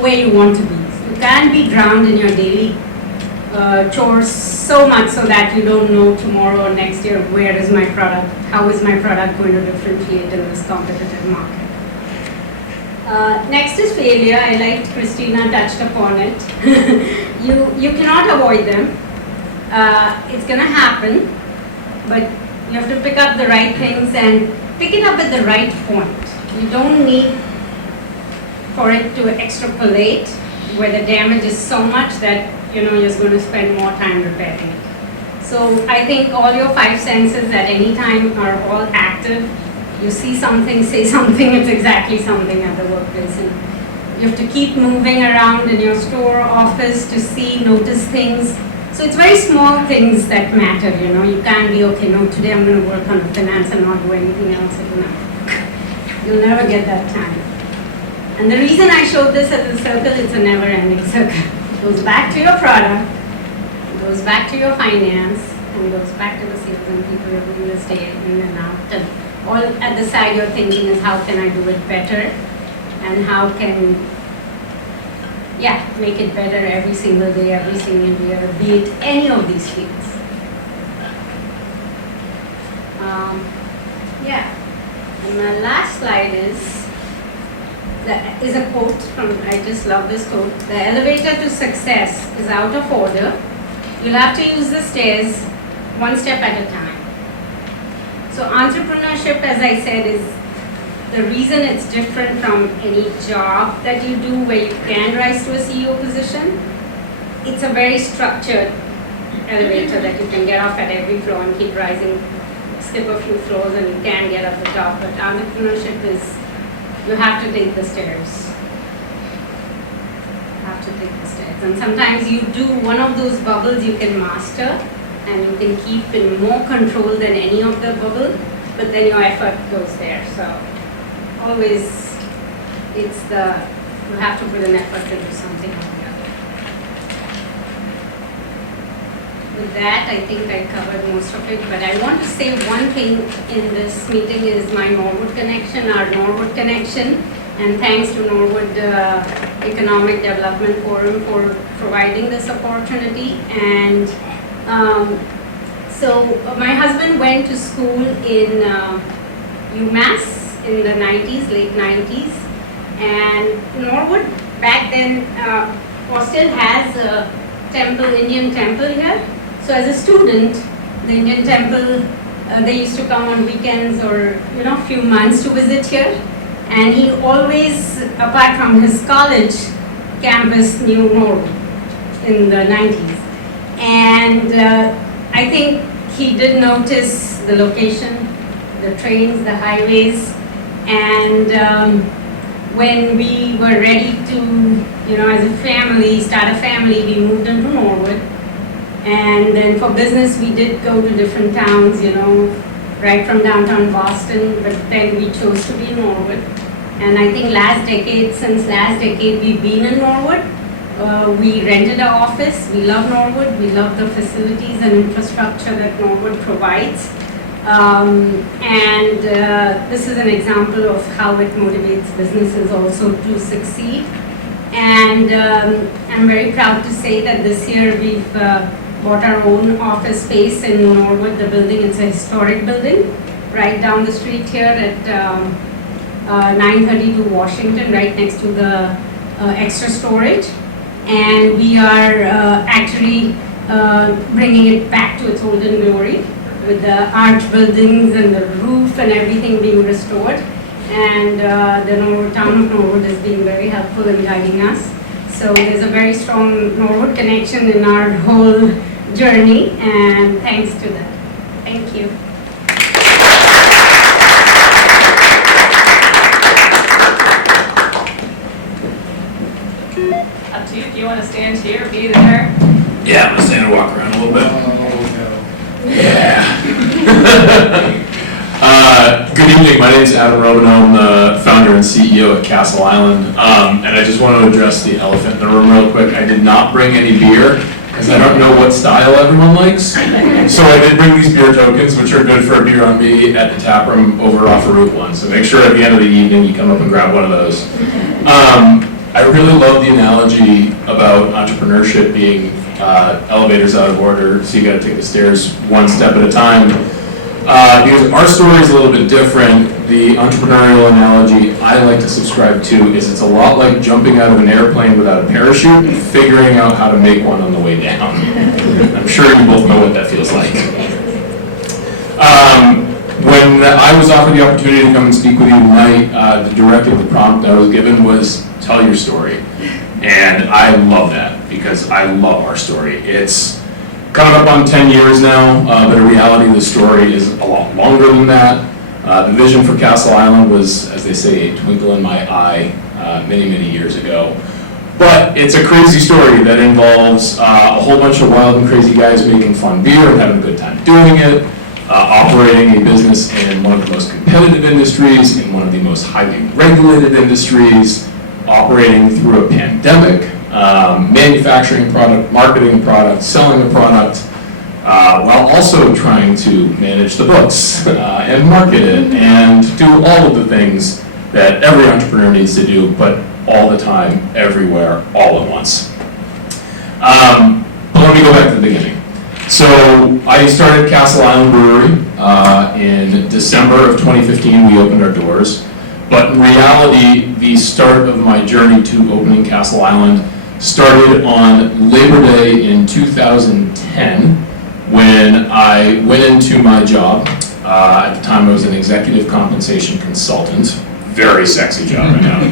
where you want to be. You can't be drowned in your daily chores so much so that you don't know tomorrow or next year where is my product, how is my product going to differentiate in this competitive market. Next is failure. I liked Christina touched upon it. You cannot avoid them. It's going to happen, but you have to pick up the right things and pick it up at the right point. You don't need for it to extrapolate where the damage is so much that you're just going to spend more time repairing it. So I think all your 5 senses at any time are all active. You see something, say something, it's exactly something at the workplace. And you have to keep moving around in your store, office to see, notice things. So it's very small things that matter, You can't be, okay, no, today I'm going to work on finance and not do anything else. You'll never get that time. And the reason I showed this as a circle, it's a never-ending circle. It goes back to your product, it goes back to your finance, and it goes back to the sales and people who are doing this day in and out. And all at the side you're thinking is how can I do it better and how can, make it better every single day, every single year, be it any of these fields. And my last slide is a quote from, I just love this quote, the elevator to success is out of order. You'll have to use the stairs one step at a time. So entrepreneurship, as I said, is the reason it's different from any job that you do where you can rise to a CEO position. It's a very structured elevator that you can get off at every floor and keep rising, skip a few floors and you can get up the top. But entrepreneurship is, you have to take the stairs. You have to take the stairs. And sometimes you do one of those bubbles you can master and you can keep in more control than any of the bubble, but then your effort goes there. So always you have to put an effort into something or the other. With that, I think I covered most of it, but I want to say one thing in this meeting is my Norwood connection, our Norwood connection, and thanks to Norwood Economic Development Forum for providing this opportunity. And so my husband went to school in UMass in the 90s, late 90s, and Norwood back then still has a temple, Indian temple here. So as a student, the Indian temple, they used to come on weekends or few months to visit here, And he always, apart from his college campus, knew Norwood in the 90s. And I think he did notice the location, the trains, the highways, and when we were ready to, as a family, start a family, we moved into Norwood. And then for business, we did go to different towns, right from downtown Boston, but then we chose to be in Norwood. And I think since last decade, we've been in Norwood. We rented an office. We love Norwood. We love the facilities and infrastructure that Norwood provides. This is an example of how it motivates businesses also to succeed. And I'm very proud to say that this year we've bought our own office space in Norwood. The building, it's a historic building, right down the street here at 932 Washington, right next to the extra storage. And we are actually bringing it back to its olden glory, with the arch buildings and the roof and everything being restored. And the town of Norwood is being very helpful in guiding us. So there's a very strong Norwood connection in our whole journey, and thanks to that. Thank you. Up to you. Do you want to stand here, be there? Yeah, I'm gonna stand and walk around a little bit. Yeah. Good evening. My name is Adam Robino. I'm the founder and CEO at Castle Island. And I just want to address the elephant in the room real quick. I did not bring any beer because I don't know what style everyone likes. So I did bring these beer tokens, which are good for a beer on me at the tap room over off of Route 1. So make sure at the end of the evening you come up and grab one of those. I really love the analogy about entrepreneurship being elevators out of order, so you got to take the stairs one step at a time. Because our story is a little bit different. The entrepreneurial analogy I like to subscribe to is it's a lot like jumping out of an airplane without a parachute and figuring out how to make one on the way down. I'm sure you both know what that feels like. When I was offered the opportunity to come and speak with you tonight, the directive, the prompt I was given was tell your story. And I love that because I love our story. It's coming up on 10 years now, but in reality the story is a lot longer than that. The vision for Castle Island was, as they say, a twinkle in my eye many, many years ago. But it's a crazy story that involves a whole bunch of wild and crazy guys making fun beer and having a good time doing it, operating a business in one of the most competitive industries, in one of the most highly regulated industries, operating through a pandemic, manufacturing a product, marketing a product, selling a product, while also trying to manage the books and market it and do all of the things that every entrepreneur needs to do, but all the time, everywhere, all at once. But let me go back to the beginning. So I started Castle Island Brewery in December of 2015. We opened our doors. But in reality, the start of my journey to opening Castle Island started on Labor Day in 2010 when I went into my job. At the time I was an executive compensation consultant. Very sexy job, I know.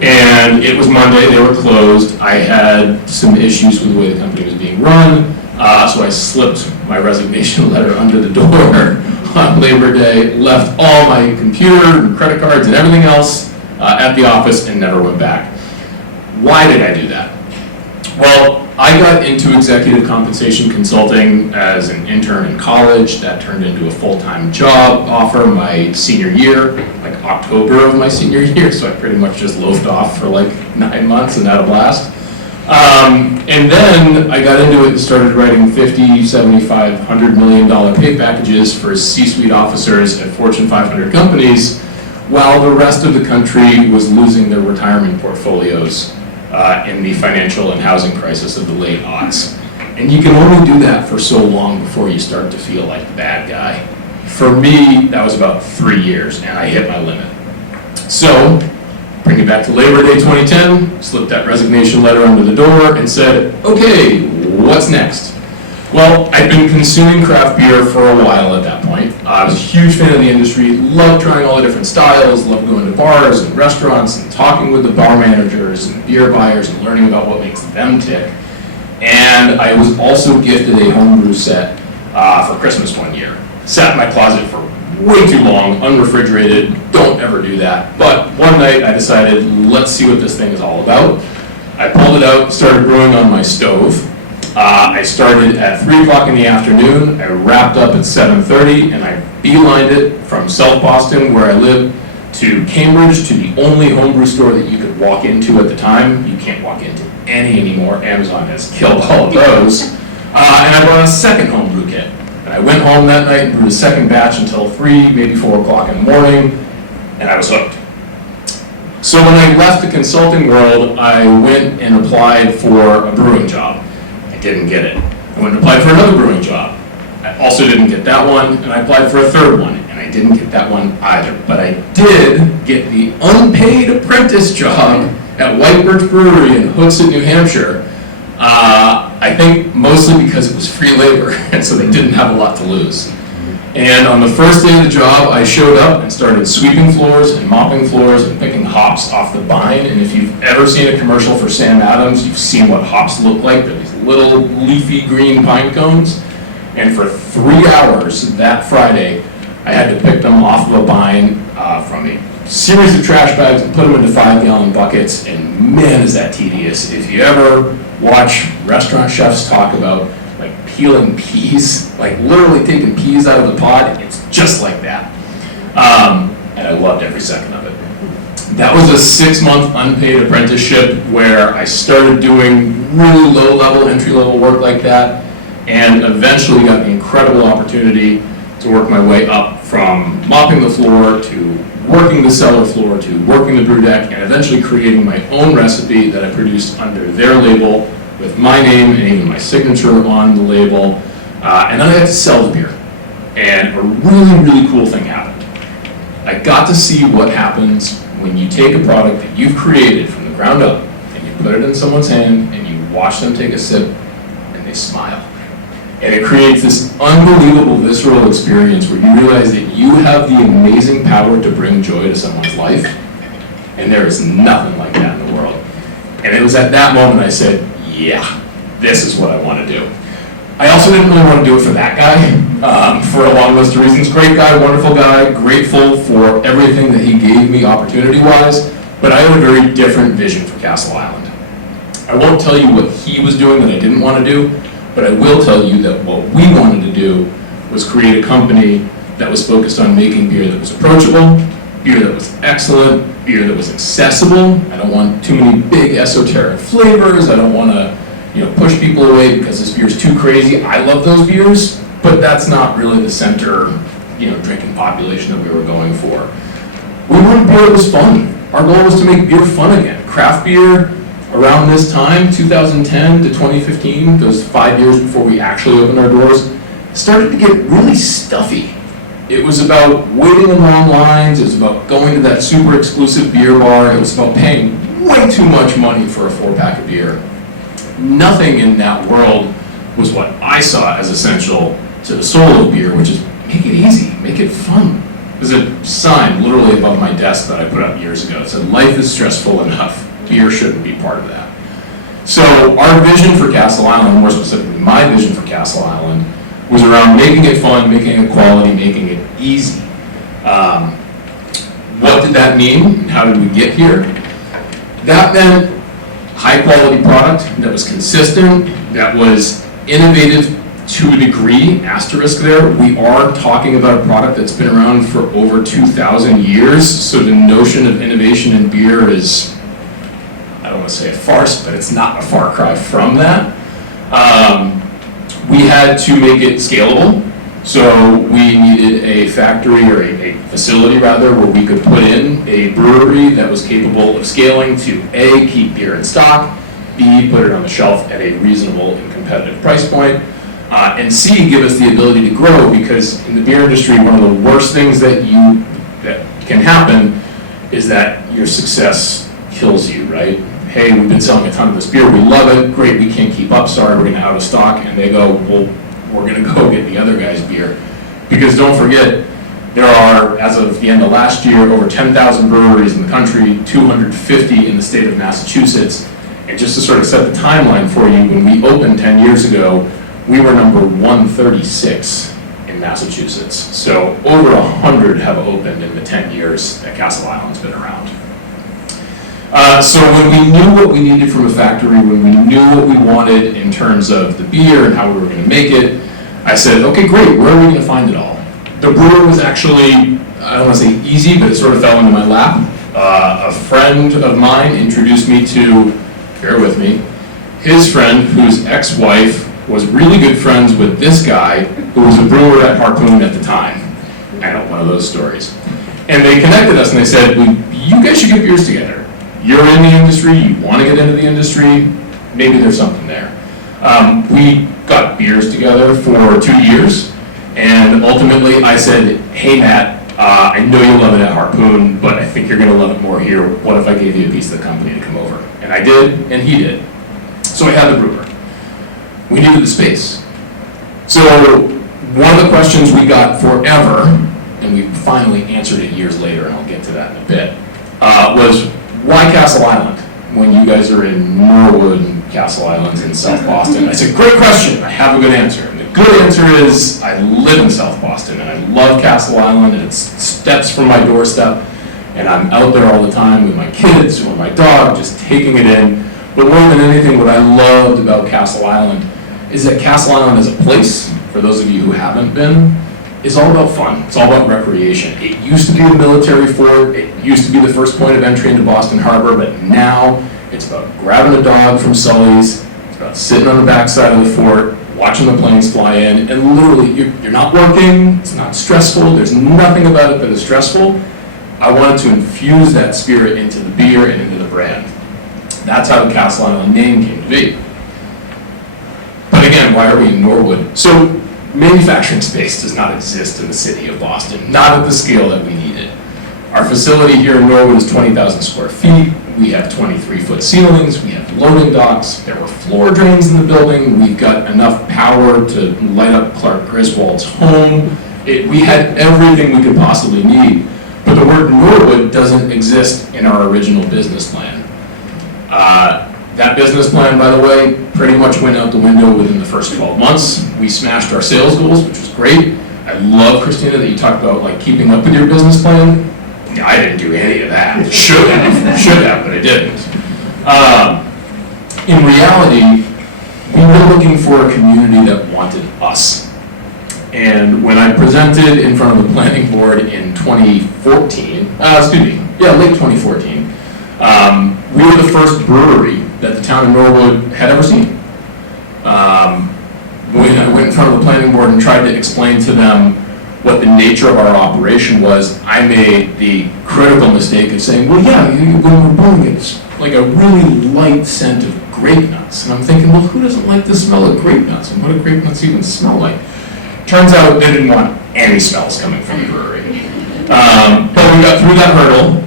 And it was Monday, they were closed. I had some issues with the way the company was being run, so I slipped my resignation letter under the door on Labor Day, left all my computer and credit cards and everything else at the office and never went back. Why did I do that? Well, I got into executive compensation consulting as an intern in college. That turned into a full-time job offer my senior year, like October of my senior year, so I pretty much just loafed off for like 9 months and had a blast. And then I got into it and started writing $50, $75, $100 million pay packages for C-suite officers at Fortune 500 companies, while the rest of the country was losing their retirement portfolios in the financial and housing crisis of the late aughts. And you can only do that for so long before you start to feel like the bad guy. For me, that was about 3 years, and I hit my limit. So, bring it back to Labor Day 2010, slipped that resignation letter under the door and said, okay, what's next? Well, I'd been consuming craft beer for a while at that point. I was a huge fan of the industry, loved trying all the different styles, loved going to bars and restaurants and talking with the bar managers and beer buyers and learning about what makes them tick. And I was also gifted a homebrew set for Christmas one year. Sat in my closet for way too long, unrefrigerated, don't ever do that. But one night I decided, let's see what this thing is all about. I pulled it out, started brewing on my stove. I started at 3 o'clock in the afternoon, I wrapped up at 7:30, and I beelined it from South Boston, where I live, to Cambridge, to the only homebrew store that you could walk into at the time. You can't walk into any anymore, Amazon has killed all of those. And I bought a second homebrew kit. And I went home that night and brewed a second batch until 3, maybe 4 o'clock in the morning, and I was hooked. So when I left the consulting world, I went and applied for a brewing job. I didn't get it. I went and applied for another brewing job. I also didn't get that one, and I applied for a third one, and I didn't get that one either. But I did get the unpaid apprentice job at White Birch Brewery in Hooksett, New Hampshire. I think mostly because it was free labor, and so they didn't have a lot to lose. And on the first day of the job, I showed up and started sweeping floors and mopping floors and picking hops off the vine. And if you've ever seen a commercial for Sam Adams, you've seen what hops look like. They're these little leafy green pine cones. And for 3 hours that Friday, I had to pick them off of a vine from a series of trash bags and put them into 5-gallon buckets. And man, is that tedious. If you ever watch restaurant chefs talk about like peeling peas, like literally taking peas out of the pod, it's just like that. And I loved every second of it. That was a 6-month unpaid apprenticeship where I started doing really low-level, entry-level work like that, and eventually got the incredible opportunity to work my way up from mopping the floor to working the cellar floor to working the brew deck, and eventually creating my own recipe that I produced under their label with my name and even my signature on the label. And then I got to sell the beer. And a really, really cool thing happened. I got to see what happens when you take a product that you've created from the ground up and you put it in someone's hand and you watch them take a sip and they smile. And it creates this unbelievable visceral experience where you realize that you have the amazing power to bring joy to someone's life, and there is nothing like that in the world. And it was at that moment I said, yeah, this is what I want to do. I also didn't really want to do it for that guy, for a long list of reasons. Great guy, wonderful guy, grateful for everything that he gave me opportunity-wise, but I had a very different vision for Castle Island. I won't tell you what he was doing that I didn't want to do, but I will tell you that what we wanted to do was create a company that was focused on making beer that was approachable, beer that was excellent, beer that was accessible. I don't want too many big esoteric flavors. I don't want to, push people away because this beer is too crazy. I love those beers, but that's not really the center, drinking population that we were going for. We wanted beer that was fun. Our goal was to make beer fun again. Craft beer, around this time, 2010 to 2015, those 5 years before we actually opened our doors, started to get really stuffy. It was about waiting in long lines, it was about going to that super exclusive beer bar, it was about paying way too much money for a 4-pack of beer. Nothing in that world was what I saw as essential to the soul of beer, which is make it easy, make it fun. There's a sign literally above my desk that I put up years ago. It said, life is stressful enough. Beer shouldn't be part of that. So our vision for Castle Island, more specifically my vision for Castle Island, was around making it fun, making it quality, making it easy. What did that mean? How did we get here? That meant high quality product that was consistent, that was innovative to a degree, asterisk there. We are talking about a product that's been around for over 2,000 years, so the notion of innovation in beer is, I don't want to say a farce, but it's not a far cry from that. We had to make it scalable, so we needed a factory, or a facility rather, where we could put in a brewery that was capable of scaling to A, keep beer in stock, B, put it on the shelf at a reasonable and competitive price point, and C, give us the ability to grow, because in the beer industry, one of the worst things that can happen is that your success kills you, right? Hey, we've been selling a ton of this beer, we love it, great, we can't keep up, sorry, we're gonna out of stock, and they go, well, we're gonna go get the other guy's beer. Because don't forget, there are, as of the end of last year, over 10,000 breweries in the country, 250 in the state of Massachusetts. And just to sort of set the timeline for you, when we opened 10 years ago, we were number 136 in Massachusetts. So over 100 have opened in the 10 years that Castle Island's been around. So when we knew what we needed from a factory, when we knew what we wanted in terms of the beer and how we were going to make it, I said, okay, great, where are we going to find it all? The brewer was actually, I don't want to say easy, but it sort of fell into my lap. A friend of mine introduced me to, bear with me, his friend whose ex-wife was really good friends with this guy who was a brewer at Harpoon at the time. I know, one of those stories. And they connected us and they said, well, you guys should get beers together. You're in the industry, you want to get into the industry, maybe there's something there. We got beers together for 2 years, and ultimately I said, hey Matt, I know you love it at Harpoon, but I think you're going to love it more here. What if I gave you a piece of the company to come over? And I did, and he did. So I had the brewer. We needed the space. So one of the questions we got forever, and we finally answered it years later, and I'll get to that in a bit, was why Castle Island when you guys are in Norwood and Castle Island's in South Boston? I said, great question, I have a good answer. And the good answer is I live in South Boston and I love Castle Island and it's steps from my doorstep and I'm out there all the time with my kids or my dog just taking it in. But more than anything, what I loved about Castle Island is that Castle Island as a place, for those of you who haven't been, is all about fun. It's all about recreation. It used to be a military fort. It used to be the first point of entry into Boston Harbor, but now it's about grabbing a dog from Sully's. It's about sitting on the backside of the fort, watching the planes fly in, and literally, you're not working. It's not stressful. There's nothing about it that is stressful. I wanted to infuse that spirit into the beer and into the brand. That's how the Castle Island name came to be. But again, why are we in Norwood? So manufacturing space does not exist in the city of Boston, not at the scale that we needed. Our facility here in Norwood is 20,000 square feet. We have 23-foot ceilings. We have loading docks. There were floor drains in the building. We've got enough power to light up Clark Griswold's home. We had everything we could possibly need. But the word Norwood doesn't exist in our original business plan. That business plan, by the way, pretty much went out the window within the first 12 months. We smashed our sales goals, which was great. I love, Christina, that you talked about like keeping up with your business plan. I didn't do any of that. Should have, but I didn't. In reality, we were looking for a community that wanted us. And when I presented in front of the planning board in 2014, late 2014, we were the first brewery that the town of Norwood had ever seen. When I went in front of the planning board and tried to explain to them what the nature of our operation was, I made the critical mistake of saying, well, yeah, when we're brewing it's like a really light scent of grape nuts. And I'm thinking, well, who doesn't like the smell of grape nuts? And what do grape nuts even smell like? Turns out they didn't want any smells coming from the brewery. But we got through that hurdle,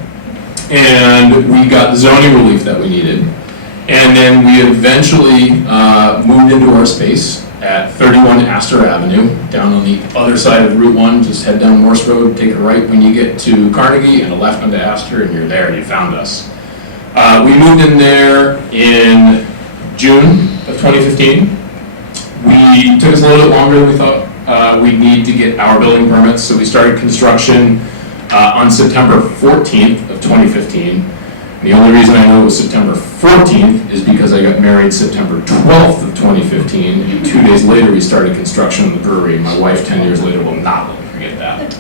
and we got the zoning relief that we needed. And then we eventually moved into our space at 31 Astor Avenue, down on the other side of Route 1. Just head down Morse Road, take a right when you get to Carnegie, and a left onto Astor, and you're there, you found us. We moved in there in June of 2015. We took us a little bit longer than we thought we'd need to get our building permits, so we started construction on September 14th of 2015. The only reason I know it was September 14th is because I got married September 12th of 2015, and 2 days later we started construction on the brewery. My wife 10 years later will not let me forget that.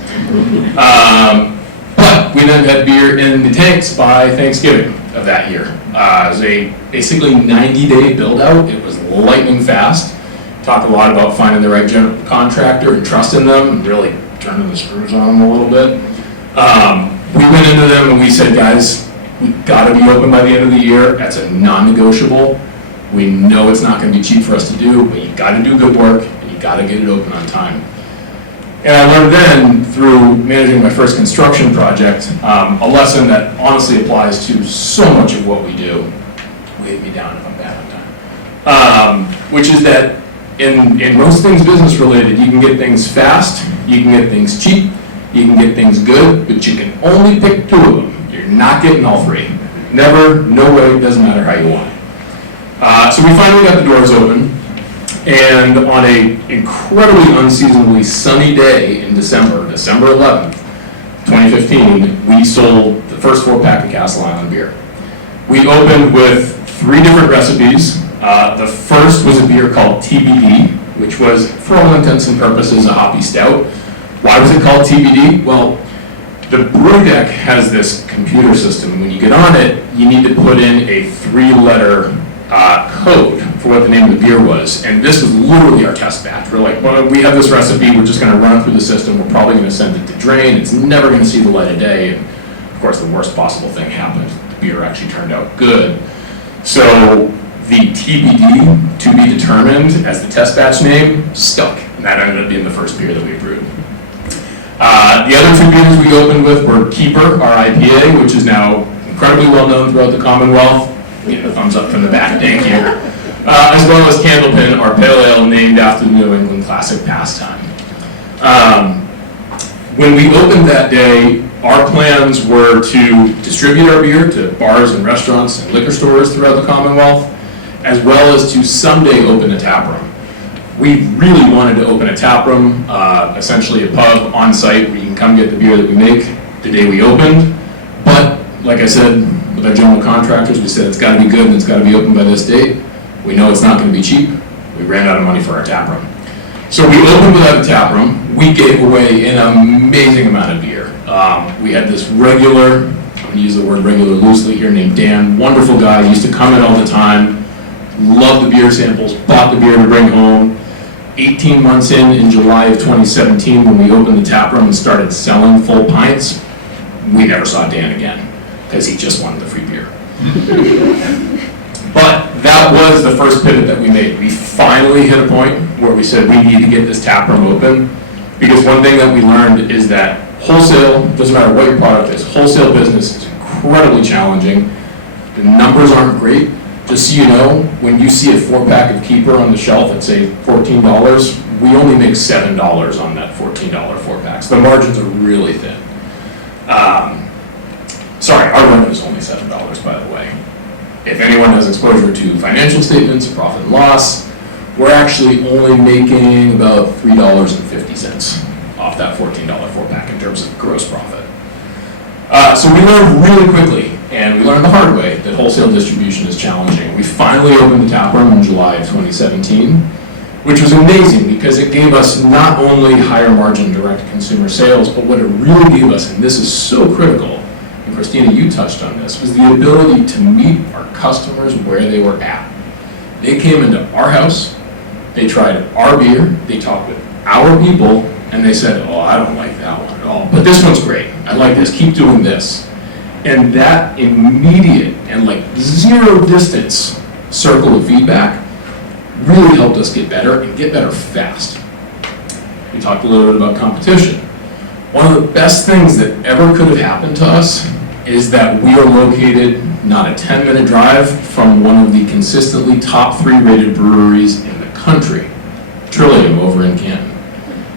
But we then had beer in the tanks by Thanksgiving of that year. It was a basically 90-day build-out. It was lightning fast. Talk a lot about finding the right general contractor and trusting them and really turning the screws on them a little bit. We went into them and we said, guys, we've got to be open by the end of the year. That's a non-negotiable. We know it's not going to be cheap for us to do, but you got to do good work and you got to get it open on time. And I learned then, through managing my first construction project, a lesson that honestly applies to so much of what we do. Wave me down if I'm bad on time. Which is that in most things business related, you can get things fast, You can get things cheap, you can get things good, but you can only pick 2 of them. You're not getting all 3. Never, no way, doesn't matter how you want it. So we finally got the doors open, and on a incredibly unseasonably sunny day in December 11th, 2015, we sold the first 4-pack of Castle Island beer. We opened with 3 different recipes. The first was a beer called TBD, which was, for all intents and purposes, a hoppy stout. Why was it called TBD? Well, the brew deck has this computer system. When you get on it, you need to put in a 3-letter code for what the name of the beer was. And this was literally our test batch. We're like, well, we have this recipe, we're just going to run it through the system, we're probably going to send it to drain, it's never going to see the light of day. And of course, the worst possible thing happened. The beer actually turned out good. So the TBD, to be determined, as the test batch name, stuck. And that ended up being the first beer that we brewed. The other 2 beers we opened with were Keeper, our IPA, which is now incredibly well known throughout the Commonwealth. You know, thumbs up from the back, thank you. As well as Candlepin, our pale ale named after the New England classic pastime. When we opened that day, our plans were to distribute our beer to bars and restaurants and liquor stores throughout the Commonwealth, as well as to someday open a tap room. We really wanted to open a tap room, essentially a pub on site where you can come get the beer that we make the day we opened. But like I said, with our general contractors, we said it's got to be good and it's got to be open by this date. We know it's not going to be cheap. We ran out of money for our tap room. So we opened without a tap room. We gave away an amazing amount of beer. We had this regular, I'm going to use the word regular loosely here, named Dan. Wonderful guy, used to come in all the time, loved the beer samples, bought the beer to bring home. 18 months in July of 2017, when we opened the tap room and started selling full pints, we never saw Dan again, because he just wanted the free beer. But that was the first pivot that we made. We finally hit a point where we said we need to get this tap room open, because one thing that we learned is that wholesale, doesn't matter what your product is, wholesale business is incredibly challenging. The numbers aren't great. Just so you know, when you see a 4-pack of Keeper on the shelf at, say, $14, we only make $7 on that $14 4-pack. So the margins are really thin. Sorry, our revenue is only $7, by the way. If anyone has exposure to financial statements, profit and loss, we're actually only making about $3.50 off that $14 4-pack in terms of gross profit. So we learned really quickly, and we learned the hard way, that wholesale distribution is challenging. We finally opened the tap room in July of 2017, which was amazing because it gave us not only higher margin direct consumer sales, but what it really gave us, and this is so critical, and Christina, you touched on this, was the ability to meet our customers where they were at. They came into our house, they tried our beer, they talked with our people, and they said, oh, I don't like that one at all, but this one's great. I like this, keep doing this. And that immediate and like zero distance circle of feedback really helped us get better and get better fast. We talked a little bit about competition. One of the best things that ever could have happened to us is that we are located not a 10-minute drive from one of the consistently top 3 rated breweries in the country, Trillium over in Canton.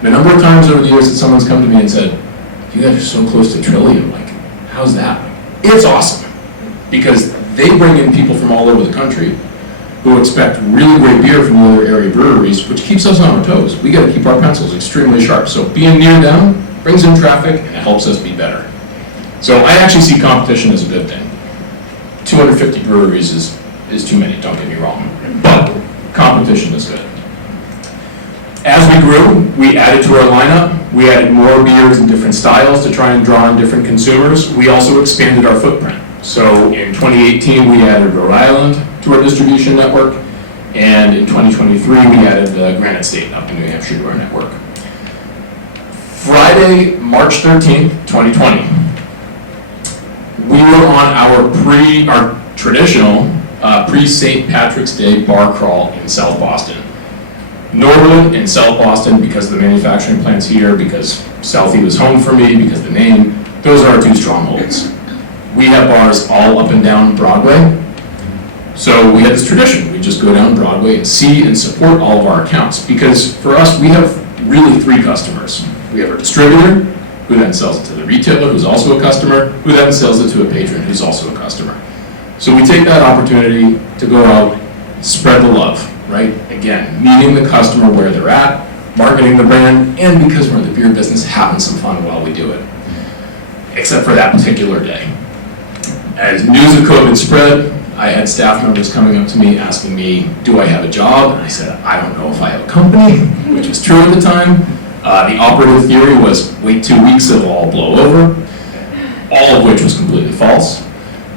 The number of times over the years that someone's come to me and said, you guys are so close to Trillium, like, how's that? It's awesome, because they bring in people from all over the country who expect really great beer from the other area breweries, which keeps us on our toes. We gotta keep our pencils extremely sharp. So being near them brings in traffic and it helps us be better. So I actually see competition as a good thing. 250 breweries is too many, don't get me wrong, but competition is good. As we grew, we added to our lineup. We added more beers and different styles to try and draw in different consumers. We also expanded our footprint. So in 2018, we added Rhode Island to our distribution network, and in 2023, we added Granite State up in New Hampshire to our network. Friday, March 13th, 2020, we were on our traditional pre-St. Patrick's Day bar crawl in South Boston. Norwood and South Boston, because the manufacturing plant's here, because Southie was home for me, because the name, those are our 2 strongholds. We have bars all up and down Broadway. So we had this tradition. We just go down Broadway and see and support all of our accounts. Because for us, we have really 3 customers. We have our distributor, who then sells it to the retailer, who's also a customer, who then sells it to a patron, who's also a customer. So we take that opportunity to go out, spread the love, right? Again, meeting the customer where they're at, marketing the brand, and because we're in the beer business, having some fun while we do it. Except for that particular day. As news of COVID spread, I had staff members coming up to me asking me, do I have a job? And I said, I don't know if I have a company, which was true at the time. The operative theory was wait 2 weeks, it'll all blow over, all of which was completely false.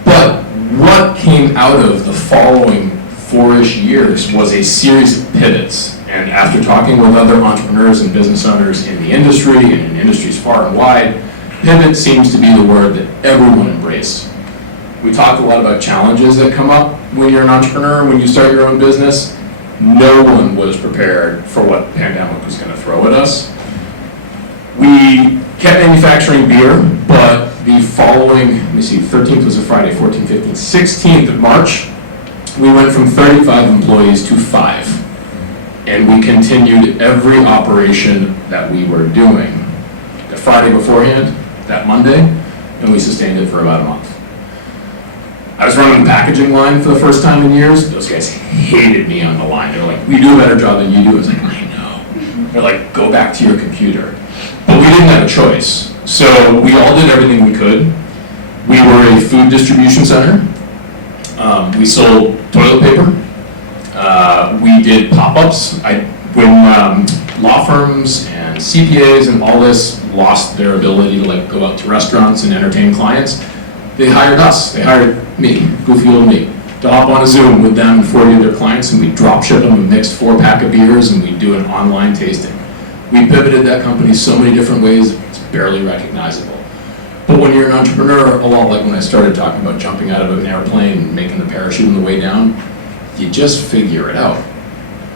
But what came out of the following 4-ish years was a series of pivots. And after talking with other entrepreneurs and business owners in the industry and in industries far and wide, pivot seems to be the word that everyone embraced. We talked a lot about challenges that come up when you're an entrepreneur, when you start your own business. No one was prepared for what the pandemic was going to throw at us. We kept manufacturing beer, but the following, 13th was a Friday, 14th, 15th, 16th of March, we went from 35 employees to 5. And we continued every operation that we were doing the Friday beforehand, that Monday, and we sustained it for about a month. I was running the packaging line for the first time in years. Those guys hated me on the line. They were like, we do a better job than you do. I was like, I know. They're like, go back to your computer. But we didn't have a choice. So we all did everything we could. We were a food distribution center. We sold toilet paper. We did pop-ups. When law firms and CPAs and all this lost their ability to go out to restaurants and entertain clients, they hired us. They hired me, goofy old me, to hop on a Zoom with them and 40 of their clients, and we drop ship them a mixed 4-pack of beers, and we do an online tasting. We pivoted that company so many different ways, it's barely recognizable. But when you're an entrepreneur, a lot like when I started talking about jumping out of an airplane and making the parachute on the way down, you just figure it out.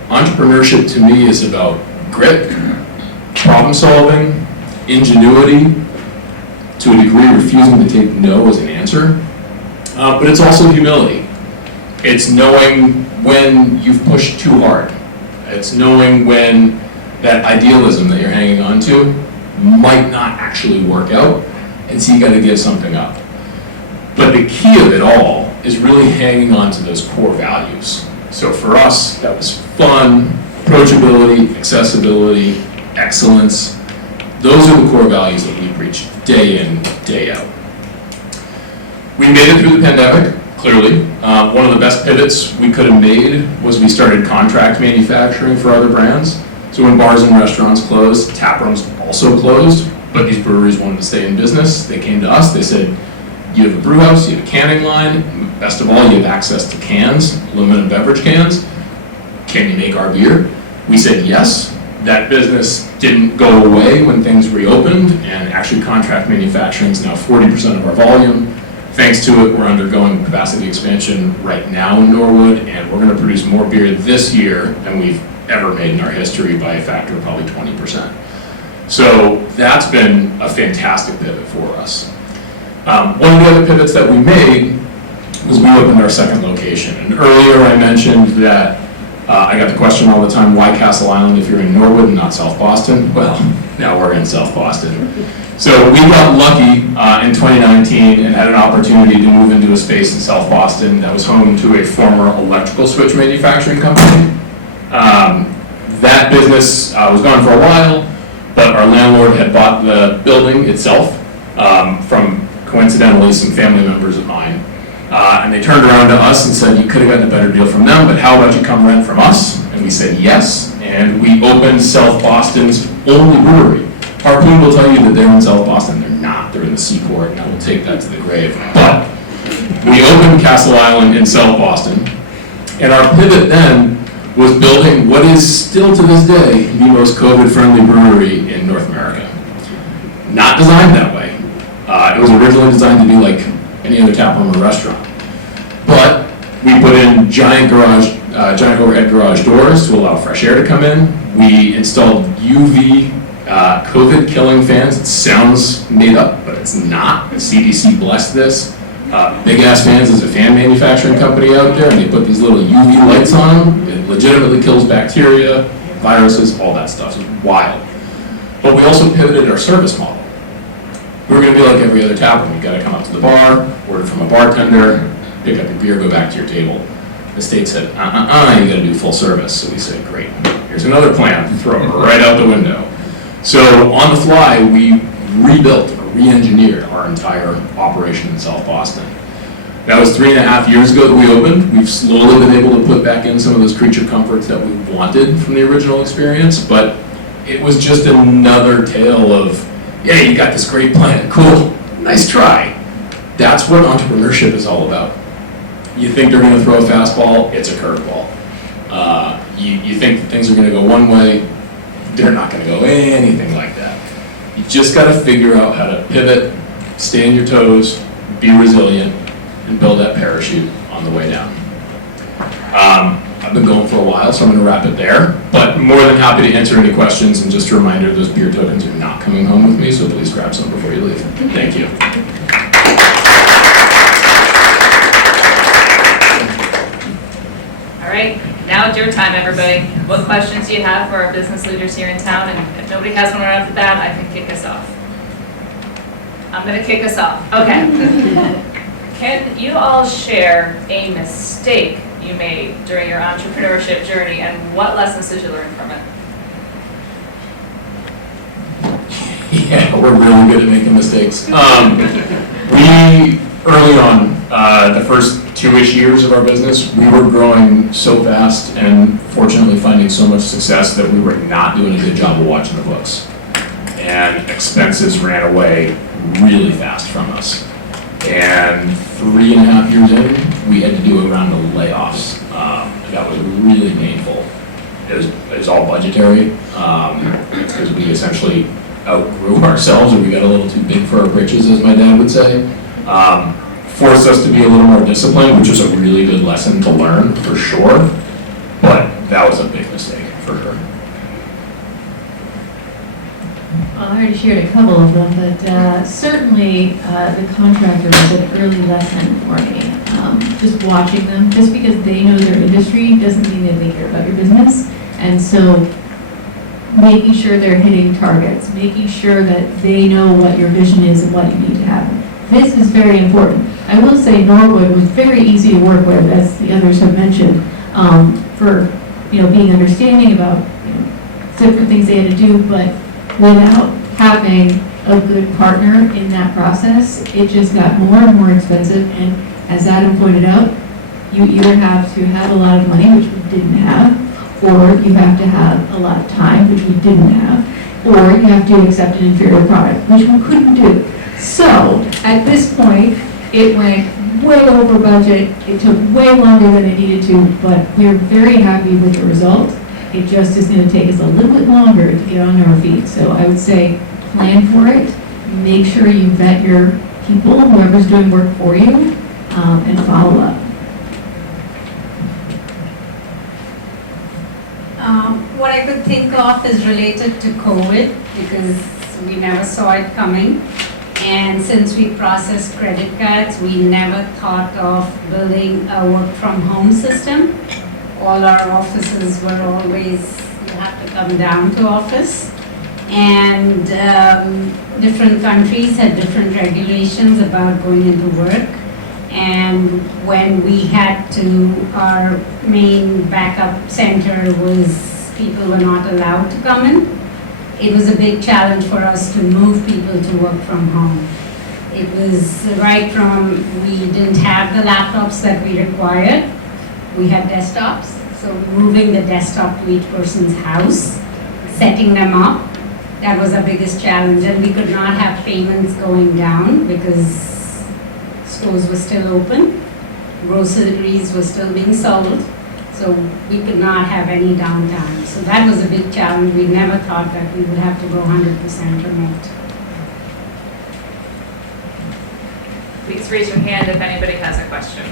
Entrepreneurship to me is about grit, problem solving, ingenuity, to a degree refusing to take no as an answer, but it's also humility. It's knowing when you've pushed too hard. It's knowing when that idealism that you're hanging on to might not actually work out, and so you got to give something up. But the key of it all is really hanging on to those core values. So for us, that was fun, approachability, accessibility, excellence. Those are the core values that we preach day in, day out. We made it through the pandemic, clearly. One of the best pivots we could have made was we started contract manufacturing for other brands. So when bars and restaurants closed, tap rooms also closed, but these breweries wanted to stay in business. They came to us, they said, you have a brew house, you have a canning line, best of all, you have access to cans, aluminum beverage cans. Can you make our beer? We said yes. That business didn't go away when things reopened, and actually contract manufacturing is now 40% of our volume. Thanks to it, we're undergoing capacity expansion right now in Norwood, and we're going to produce more beer this year than we've ever made in our history by a factor of probably 20%. So that's been a fantastic pivot for us. One of the other pivots that we made was we opened our second location. And earlier I mentioned that I got the question all the time, why Castle Island if you're in Norwood and not South Boston? Well, now we're in South Boston. So we got lucky in 2019 and had an opportunity to move into a space in South Boston that was home to a former electrical switch manufacturing company. That business was gone for a while, but our landlord had bought the building itself from, coincidentally, some family members of mine. And they turned around to us and said, you could have gotten a better deal from them, but how about you come rent from us? And we said yes, and we opened South Boston's only brewery. Harpoon will tell you that they're in South Boston. They're not. They're in the Seaport, and I will take that to the grave. But we opened Castle Island in South Boston, and our pivot then was building what is still to this day the most COVID-friendly brewery in North America. Not designed that way. It was originally designed to be like any other tap room or restaurant. But we put in giant overhead garage doors to allow fresh air to come in. We installed UV COVID killing fans. It sounds made up, but it's not. The CDC blessed this. Big Ass Fans is a fan manufacturing company out there, and they put these little UV lights on them. It legitimately kills bacteria, viruses, all that stuff. It's wild. But we also pivoted our service model. We were going to be like every other tavern. You got to come up to the bar, order from a bartender, pick up your beer, go back to your table. The state said, you got to do full service. So we said, great, here's another plan, throw it right out the window. So on the fly, we rebuilt or re-engineered our entire operation in South Boston. That was 3.5 years ago that we opened. We've slowly been able to put back in some of those creature comforts that we wanted from the original experience, but it was just another tale of, yeah, you got this great plan, cool, nice try. That's what entrepreneurship is all about. You think they're going to throw a fastball, it's a curveball. You think that things are going to go one way, they're not going to go anything like that. You just got to figure out how to pivot, stay on your toes, be resilient, and build that parachute on the way down. I've been going for a while, so I'm going to wrap it there. But more than happy to answer any questions, and just a reminder, those beer tokens are not coming home with me, so please grab some before you leave. Thank you. All right, now it's your time, everybody. What questions do you have for our business leaders here in town? And if nobody has one right off the bat, I can kick us off. I'm going to kick us off. Okay. Can you all share a mistake you made during your entrepreneurship journey, and what lessons did you learn from it? Yeah, we're really good at making mistakes. We, early on, the first 2-ish years of our business, we were growing so fast and fortunately finding so much success that we were not doing a good job of watching the books. And expenses ran away really fast from us. And 3.5 years in, we had to do a round of layoffs. That was really painful. It was all budgetary, because we essentially outgrew ourselves, or we got a little too big for our britches, as my dad would say. Forced us to be a little more disciplined, which was a really good lesson to learn, for sure. But that was a big mistake, for sure. I already shared a couple of them, but certainly the contractor was an early lesson for me. Just watching them, just because they know their industry doesn't mean that they care about your business. And so making sure they're hitting targets, making sure that they know what your vision is and what you need to happen. This is very important. I will say Norwood was very easy to work with, as the others have mentioned, for being understanding about different things they had to do, but without having a good partner in that process, it just got more and more expensive. And as Adam pointed out, you either have to have a lot of money, which we didn't have, or you have to have a lot of time, which we didn't have, or you have to accept an inferior product, which we couldn't do. So at this point, it went way over budget. It took way longer than it needed to, but we're very happy with the result. It just is going to take us a little bit longer to get on our feet. So I would say plan for it. Make sure you vet your people, whoever's doing work for you, and follow up. What I could think of is related to COVID, because we never saw it coming. And since we process credit cards, we never thought of building a work from home system. All our offices were always, you have to come down to office. And different countries had different regulations about going into work. And when we had to, our main backup center was, people were not allowed to come in. It was a big challenge for us to move people to work from home. It was right from, we didn't have the laptops that we required. We had desktops, so moving the desktop to each person's house, setting them up, that was our biggest challenge. And we could not have payments going down because stores were still open, groceries were still being sold, so we could not have any downtime. So that was a big challenge. We never thought that we would have to go 100% remote. Please raise your hand if anybody has a question.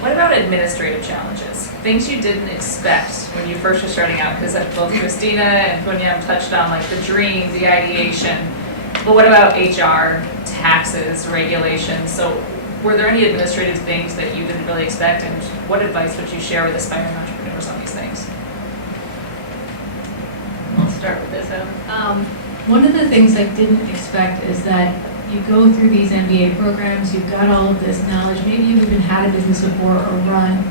What about administrative challenges? Things you didn't expect when you first were starting out? Because both Christina and Punyam touched on like the dream, the ideation. But what about HR, taxes, regulations? So were there any administrative things that you didn't really expect? And what advice would you share with aspiring entrepreneurs? numbers on these things. I'll start with this. One of the things I didn't expect is that you go through these MBA programs, you've got all of this knowledge, maybe you've even had a business before or run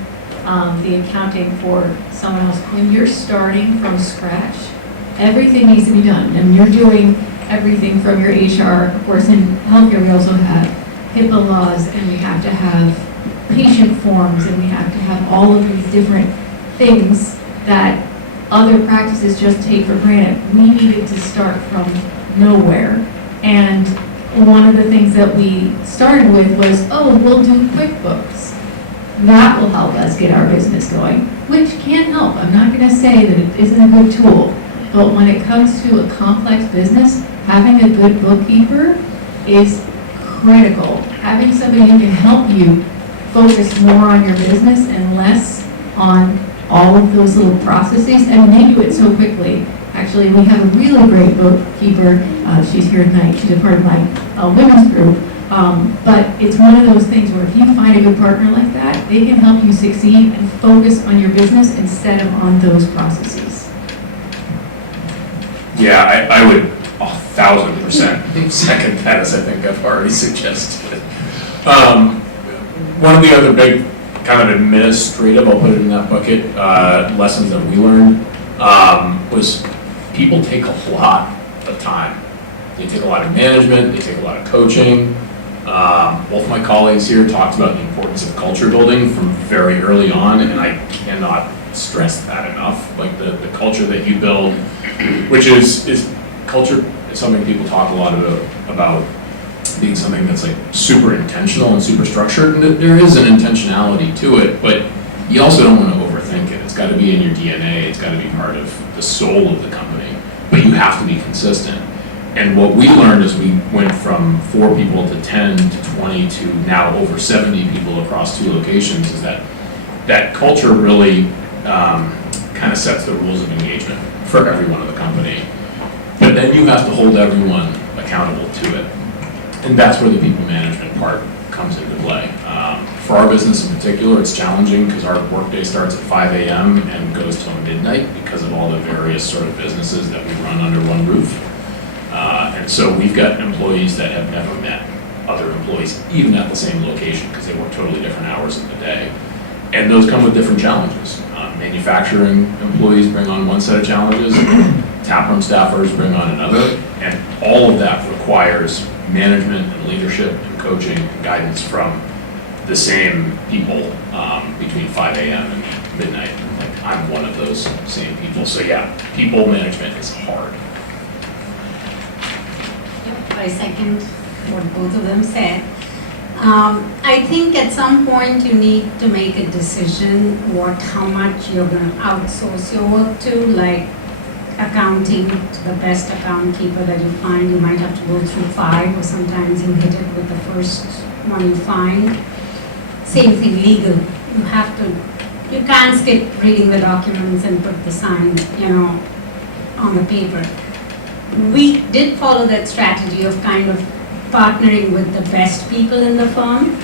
the accounting for someone else. When you're starting from scratch, everything needs to be done, and you're doing everything from your HR. Of course, in healthcare, we also have HIPAA laws, and we have to have patient forms, and we have to have all of these different things that other practices just take for granted. We needed to start from nowhere. And one of the things that we started with was, oh, we'll do QuickBooks. That will help us get our business going, which can help. I'm not going to say that it isn't a good tool, but when it comes to a complex business, having a good bookkeeper is critical. Having somebody who can help you focus more on your business and less on all of those little processes, and they do it so quickly. Actually, we have a really great bookkeeper. She's here tonight. She's a part of my women's group. But it's one of those things where if you find a good partner like that, they can help you succeed and focus on your business instead of on those processes. Yeah, I would 1,000% second that, as I think I've already suggested. One of the other big kind of administrative, I'll put it in that bucket, lessons that we learned was people take a lot of time. They take a lot of management, they take a lot of coaching. Both of my colleagues here talked about the importance of culture building from very early on, and I cannot stress that enough. Like the culture that you build, which is culture is something people talk a lot about being something that's like super intentional and super structured, and there is an intentionality to it, but you also don't want to overthink it. It's got to be in your DNA, it's got to be part of the soul of the company, but you have to be consistent. And what we learned as we went from 4 people to 10 to 20 to now over 70 people across 2 locations is that culture really kind of sets the rules of engagement for everyone in the company. But then you have to hold everyone accountable to it. And that's where the people management part comes into play. For our business in particular, it's challenging because our workday starts at 5 a.m. and goes till midnight because of all the various sort of businesses that we run under one roof. And so we've got employees that have never met other employees, even at the same location, because they work totally different hours of the day. And those come with different challenges. Manufacturing employees bring on one set of challenges, taproom staffers bring on another, and all of that requires management and leadership and coaching and guidance from the same people between 5 a.m. and midnight. Like, I'm one of those same people. So yeah, people management is hard. I second what both of them said. I think at some point you need to make a decision how much you're going to outsource your work to, like accounting to the best account keeper that you find. You might have to go through 5, or sometimes you hit it with the first one you find. Same thing, legal. You can't skip reading the documents and put the sign, on the paper. We did follow that strategy of kind of partnering with the best people in the firm,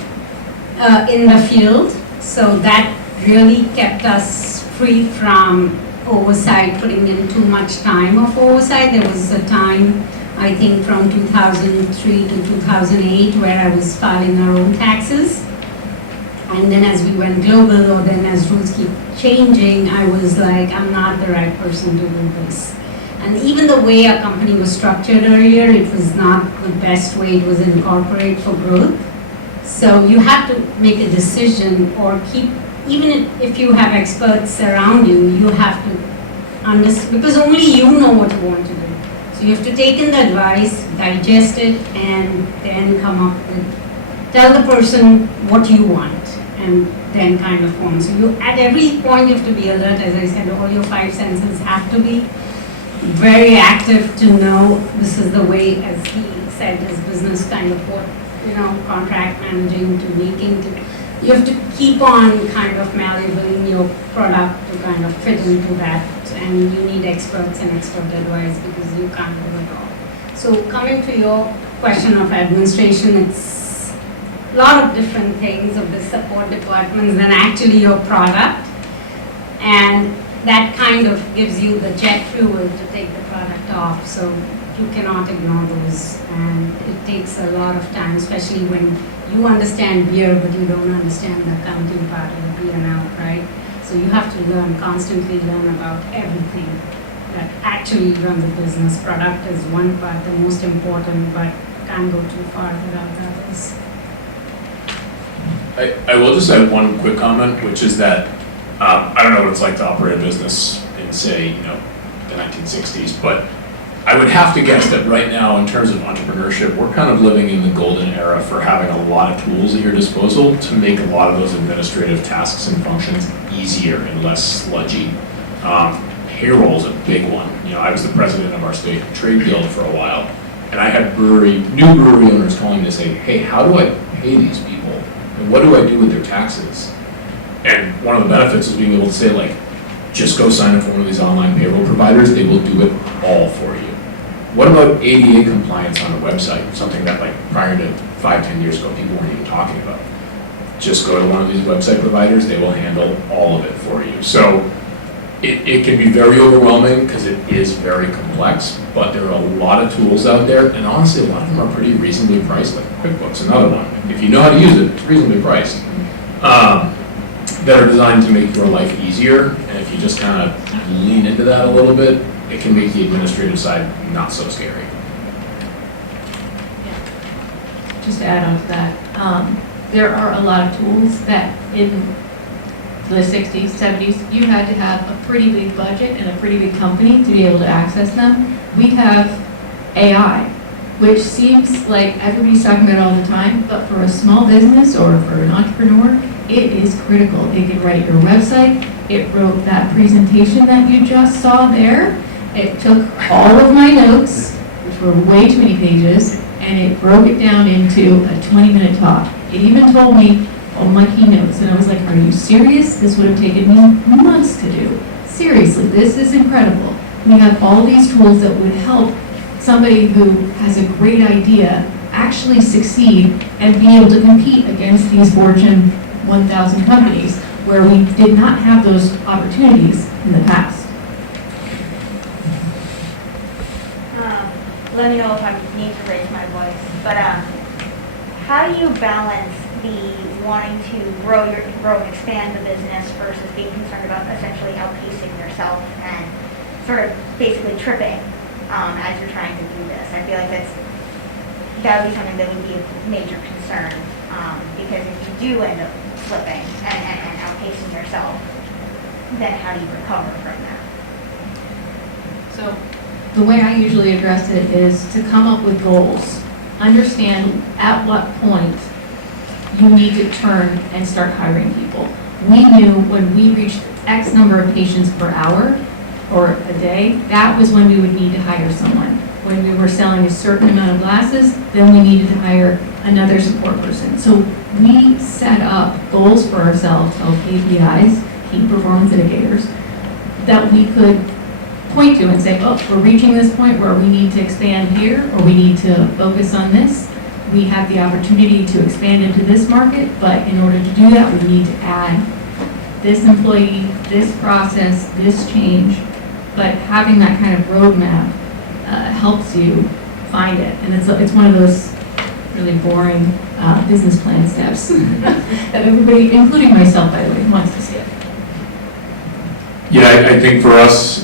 in the field. So that really kept us free from oversight, putting in too much time of oversight. There was a time, I think from 2003 to 2008, where I was filing our own taxes. And then as we went global, or then as rules keep changing, I was like, I'm not the right person to do this. And even the way our company was structured earlier, it was not the best way. It was incorporate for growth. So you have to make a decision, or even if you have experts around you, you have to understand, because only you know what you want to do. So you have to take in the advice, digest it, and then come up with, tell the person what you want, and then kind of form. So at every point you have to be alert. As I said, all your 5 senses have to be very active to know this is the way, as he said, his business kind of what, contract managing to making. You have to keep on kind of malleabling your product to kind of fit into that, and you need experts and expert advice because you can't do it all. So coming to your question of administration, it's a lot of different things of the support departments than actually your product. And that kind of gives you the jet fuel to take the product off. So you cannot ignore those. And it takes a lot of time, especially when you understand beer, but you don't understand the accounting part of the P&L, right? So you have to constantly learn about everything that actually run the business. Product is one part, the most important, but can't go too far without others. I will just add one quick comment, which is that I don't know what it's like to operate a business in, say, the 1960s, but I would have to guess that right now, in terms of entrepreneurship, we're kind of living in the golden era for having a lot of tools at your disposal to make a lot of those administrative tasks and functions easier and less sludgy. Payroll's a big one. I was the president of our state trade guild for a while, and I had new brewery owners calling me to say, hey, how do I pay these people? And what do I do with their taxes? And one of the benefits is being able to say, like, just go sign up for one of these online payroll providers. They will do it all for you. What about ADA compliance on a website? Something that, like, prior to 5-10 years ago, people weren't even talking about. Just go to one of these website providers. They will handle all of it for you. So it can be very overwhelming because it is very complex, but there are a lot of tools out there, and honestly, a lot of them are pretty reasonably priced. Like QuickBooks, another one. If you know how to use it, it's reasonably priced. That are designed to make your life easier, and if you just kind of lean into that a little bit, it can make the administrative side not so scary. Just to add on to that, there are a lot of tools that in the 60s, 70s, you had to have a pretty big budget and a pretty big company to be able to access them. We have AI, which seems like everybody's talking about it all the time, but for a small business or for an entrepreneur, it is critical. It can write your website. It wrote that presentation that you just saw there. It took all of my notes, which were way too many pages, and it broke it down into a 20-minute talk. It even told me all my keynotes, and I was like, are you serious? This would have taken me months to do. Seriously, this is incredible. We have all these tools that would help somebody who has a great idea actually succeed and be able to compete against these Fortune 1,000 companies where we did not have those opportunities in the past. Let me know if I need to raise my voice, but how do you balance the wanting to grow and expand the business versus being concerned about essentially outpacing yourself and sort of basically tripping as you're trying to do this? I feel like that would be something that would be a major concern because if you do end up slipping and outpacing yourself, then how do you recover from that? So the way I usually address it is to come up with goals. Understand at what point you need to turn and start hiring people. We knew when we reached X number of patients per hour or a day, that was when we would need to hire someone. When we were selling a certain amount of glasses, then we needed to hire another support person. So we set up goals for ourselves, called KPIs, key performance indicators, that we could point to and say, oh, we're reaching this point where we need to expand here, or we need to focus on this. We have the opportunity to expand into this market, but in order to do that, we need to add this employee, this process, this change. But having that kind of roadmap helps you find it. And it's one of those really boring business plan steps that everybody, including myself, by the way, wants to skip. Yeah, I think for us,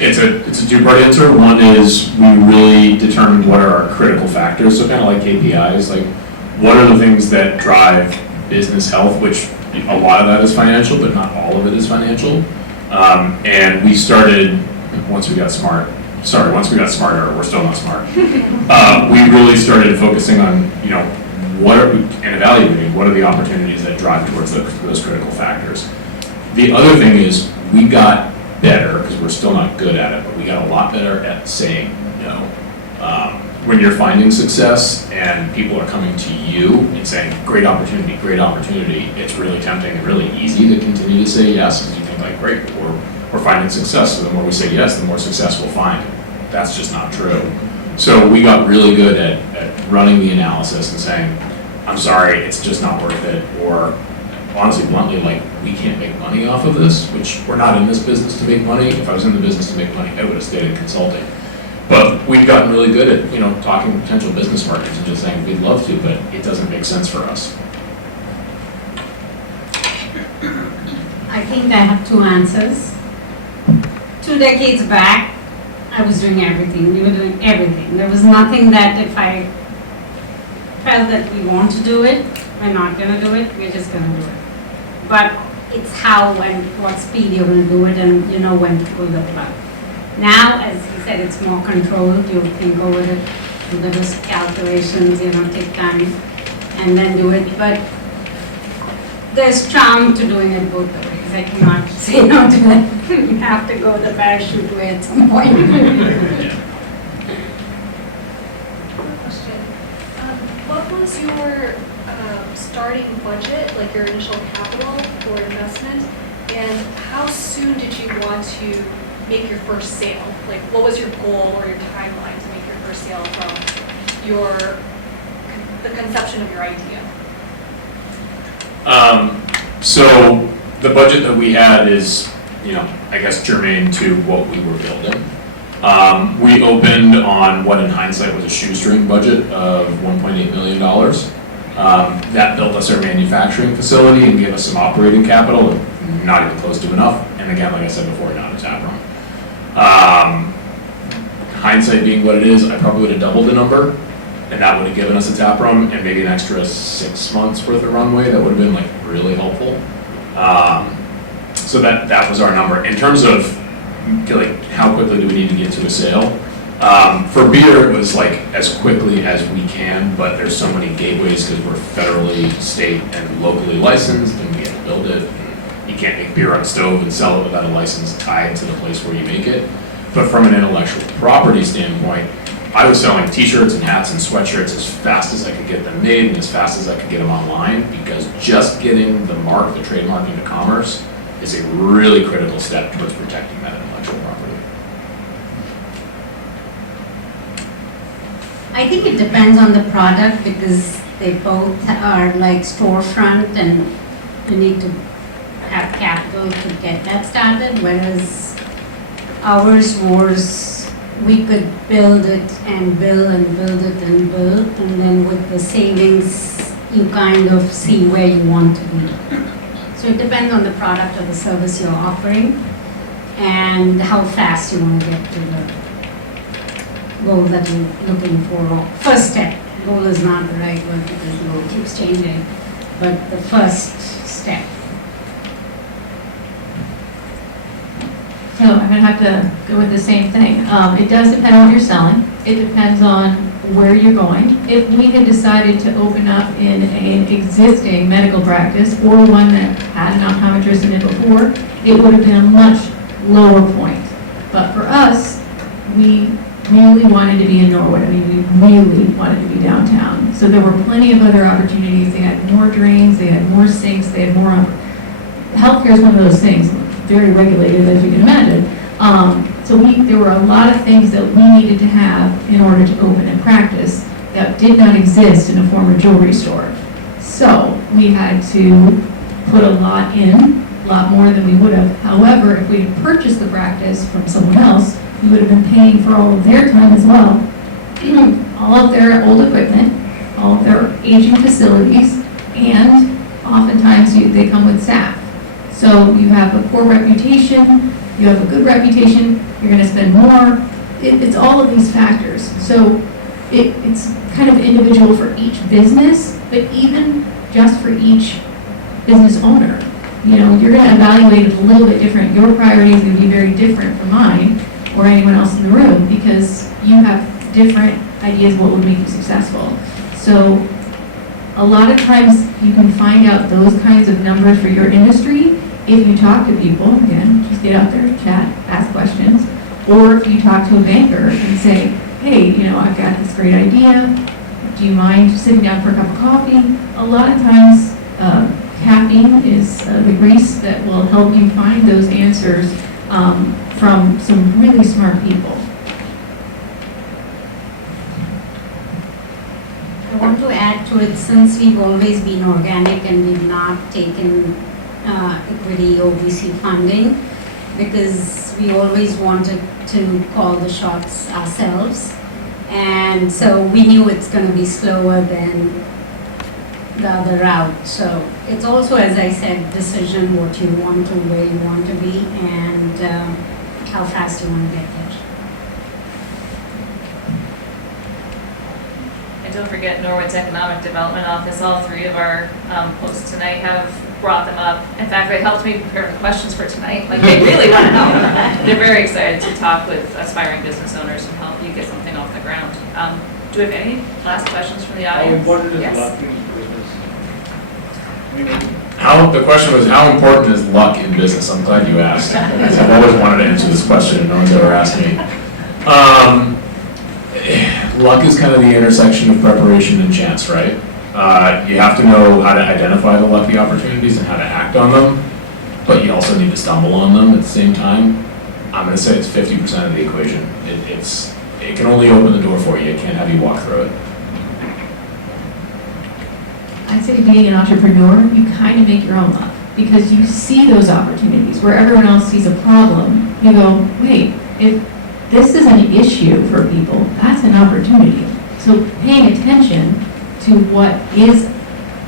it's a two-part answer. One is we really determined what are our critical factors, so kind of like KPIs, like what are the things that drive business health, which a lot of that is financial, but not all of it is financial. And we started, once we got smarter, we're still not smart. We really started focusing on, and evaluating what are the opportunities that drive towards those critical factors. The other thing is we got better, because we're still not good at it, but we got a lot better at saying no. When you're finding success and people are coming to you and saying, great opportunity, it's really tempting and really easy to continue to say yes, because you think like, great, we're finding success, so the more we say yes, the more success we'll find. That's just not true. So we got really good at running the analysis and saying, I'm sorry, it's just not worth it, or honestly, bluntly, like, we can't make money off of this, which we're not in this business to make money. If I was in the business to make money, I would have stayed in consulting. But we've gotten really good at, talking to potential business partners and just saying, we'd love to, but it doesn't make sense for us. I think I have two answers. 2 decades back, I was doing everything. We were doing everything. There was nothing that if I felt that we want to do it, we're not going to do it, we're just going to do it. But it's how and what speed you're going to do it, and you know when to pull the plug. Now, as you said, it's more controlled. You think over it, do the risk calculations, take time and then do it. But there's charm to doing it both ways. I cannot say no to it. You have to go the parachute way at some point. Question. What was your starting budget, like your initial capital for investment, and how soon did you want to make your first sale? Like, what was your goal or your timeline to make your first sale from the conception of your idea? So the budget that we had is, I guess germane to what we were building. We opened on what in hindsight was a shoestring budget of $1.8 million. That built us our manufacturing facility and gave us some operating capital, not even close to enough. And again, like I said before, not a tap room. Hindsight being what it is, I probably would have doubled the number, and that would have given us a tap room and maybe an extra 6 months worth of runway. That would have been like really helpful. So that was our number. In terms of like how quickly do we need to get to a sale? For beer, it was like as quickly as we can, but there's so many gateways because we're federally, state, and locally licensed, and we have to build it. And you can't make beer on a stove and sell it without a license tied to the place where you make it. But from an intellectual property standpoint, I was selling t-shirts and hats and sweatshirts as fast as I could get them made and as fast as I could get them online, because just getting the mark, the trademark into commerce is a really critical step towards protecting that intellectual property. I think it depends on the product because they both are like storefront and you need to have capital to get that started, whereas ours was we could build it and build and build it and build, and then with the savings you kind of see where you want to be. So it depends on the product or the service you're offering and how fast you want to get to the goal that you're looking for. First step. Goal is not the right word because the goal keeps changing, but the first step. So I'm gonna have to go with the same thing. It does depend on what you're selling. It depends on where you're going. If we had decided to open up in an existing medical practice or one that had an optometrist in it before, it would have been a much lower point. But for us, we really wanted to be in Norwood. I mean, we really wanted to be downtown. So there were plenty of other opportunities. They had more drains, they had more sinks, they had more, healthcare is one of those things, very regulated as you can imagine. So there were a lot of things that we needed to have in order to open a practice that did not exist in a former jewelry store. So we had to put a lot in, a lot more than we would have. However, if we had purchased the practice from someone else, we would have been paying for all of their time as well. All of their old equipment, all of their aging facilities, and oftentimes they come with staff. So you have a poor reputation, you have a good reputation, you're going to spend more. It's all of these factors. So it's kind of individual for each business, but even just for each business owner. You're going to evaluate it a little bit different. Your priorities are going to be very different from mine or anyone else in the room because you have different ideas of what would make you successful. So a lot of times you can find out those kinds of numbers for your industry if you talk to people, again, just get out there, chat, ask questions, or if you talk to a banker and say, hey, I've got this great idea, do you mind sitting down for a cup of coffee? A lot of times, caffeine is the grease that will help you find those answers from some really smart people. I want to add to it, since we've always been organic and we've not taken equity or VC funding, because we always wanted to call the shots ourselves. And so we knew it's going to be slower than the other route. So it's also, as I said, decision what you want to, where you want to be, and how fast you want to get there. And don't forget Norwood's Economic Development Office. All three of our hosts tonight have brought them up. In fact, they helped me prepare the questions for tonight. Like, they really want to know. They're very excited to talk with aspiring business owners and help you get something off the ground. Do we have any last questions from the How audience? important is Yes. luck in business? The question was, how important is luck in business? I'm glad you asked, because I've always wanted to answer this question and no one's ever asked me. Luck is kind of the intersection of preparation and chance, right? You have to know how to identify the lucky opportunities and how to act on them, but you also need to stumble on them at the same time. I'm going to say it's 50% of the equation. It can only open the door for you. It can't have you walk through it. I say being an entrepreneur, you kind of make your own luck because you see those opportunities where everyone else sees a problem. You go, wait, if this is an issue for people, that's an opportunity. So paying attention to what is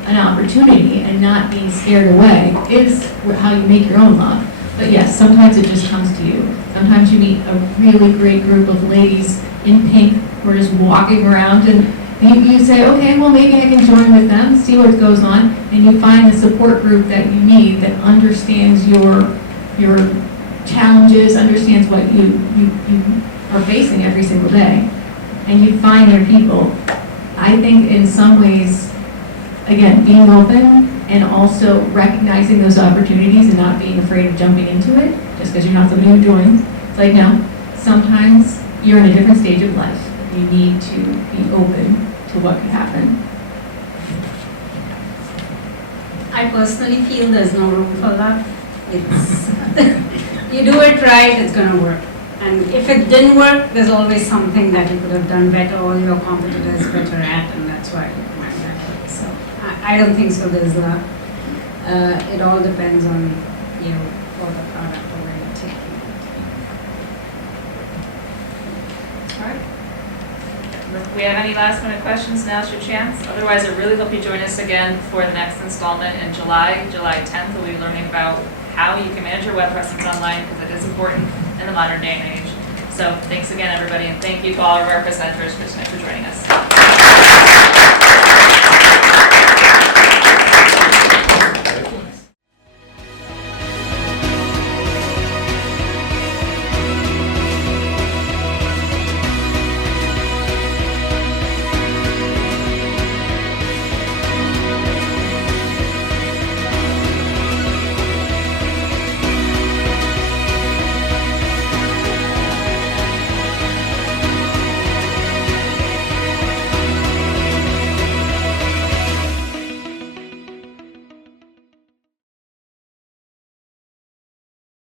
an opportunity and not being scared away is how you make your own luck. But yes, sometimes it just comes to you. Sometimes you meet a really great group of ladies in pink who are just walking around and you say, okay, well, maybe I can join with them, see what goes on, and you find the support group that you need that understands your challenges, understands what you are facing every single day, and you find your people. I think in some ways, again, being open and also recognizing those opportunities and not being afraid of jumping into it, just because you're not somebody who joins. It's like, no, sometimes you're in a different stage of life. You need to be open to what could happen. I personally feel there's no room for luck. It's you do it right, it's going to work. And if it didn't work, there's always something that you could have done better or your competitors better at, and that's why you might better. So I don't think so there's luck. It all depends on you or the product or where you're taking it. All right. If we have any last minute questions, now's your chance. Otherwise, I really hope you join us again for the next installment in July 10th. We'll be learning about how you can manage your web presence online, because it is important in the modern day and age. So thanks again, everybody, and thank you to all of our presenters for tonight for joining us.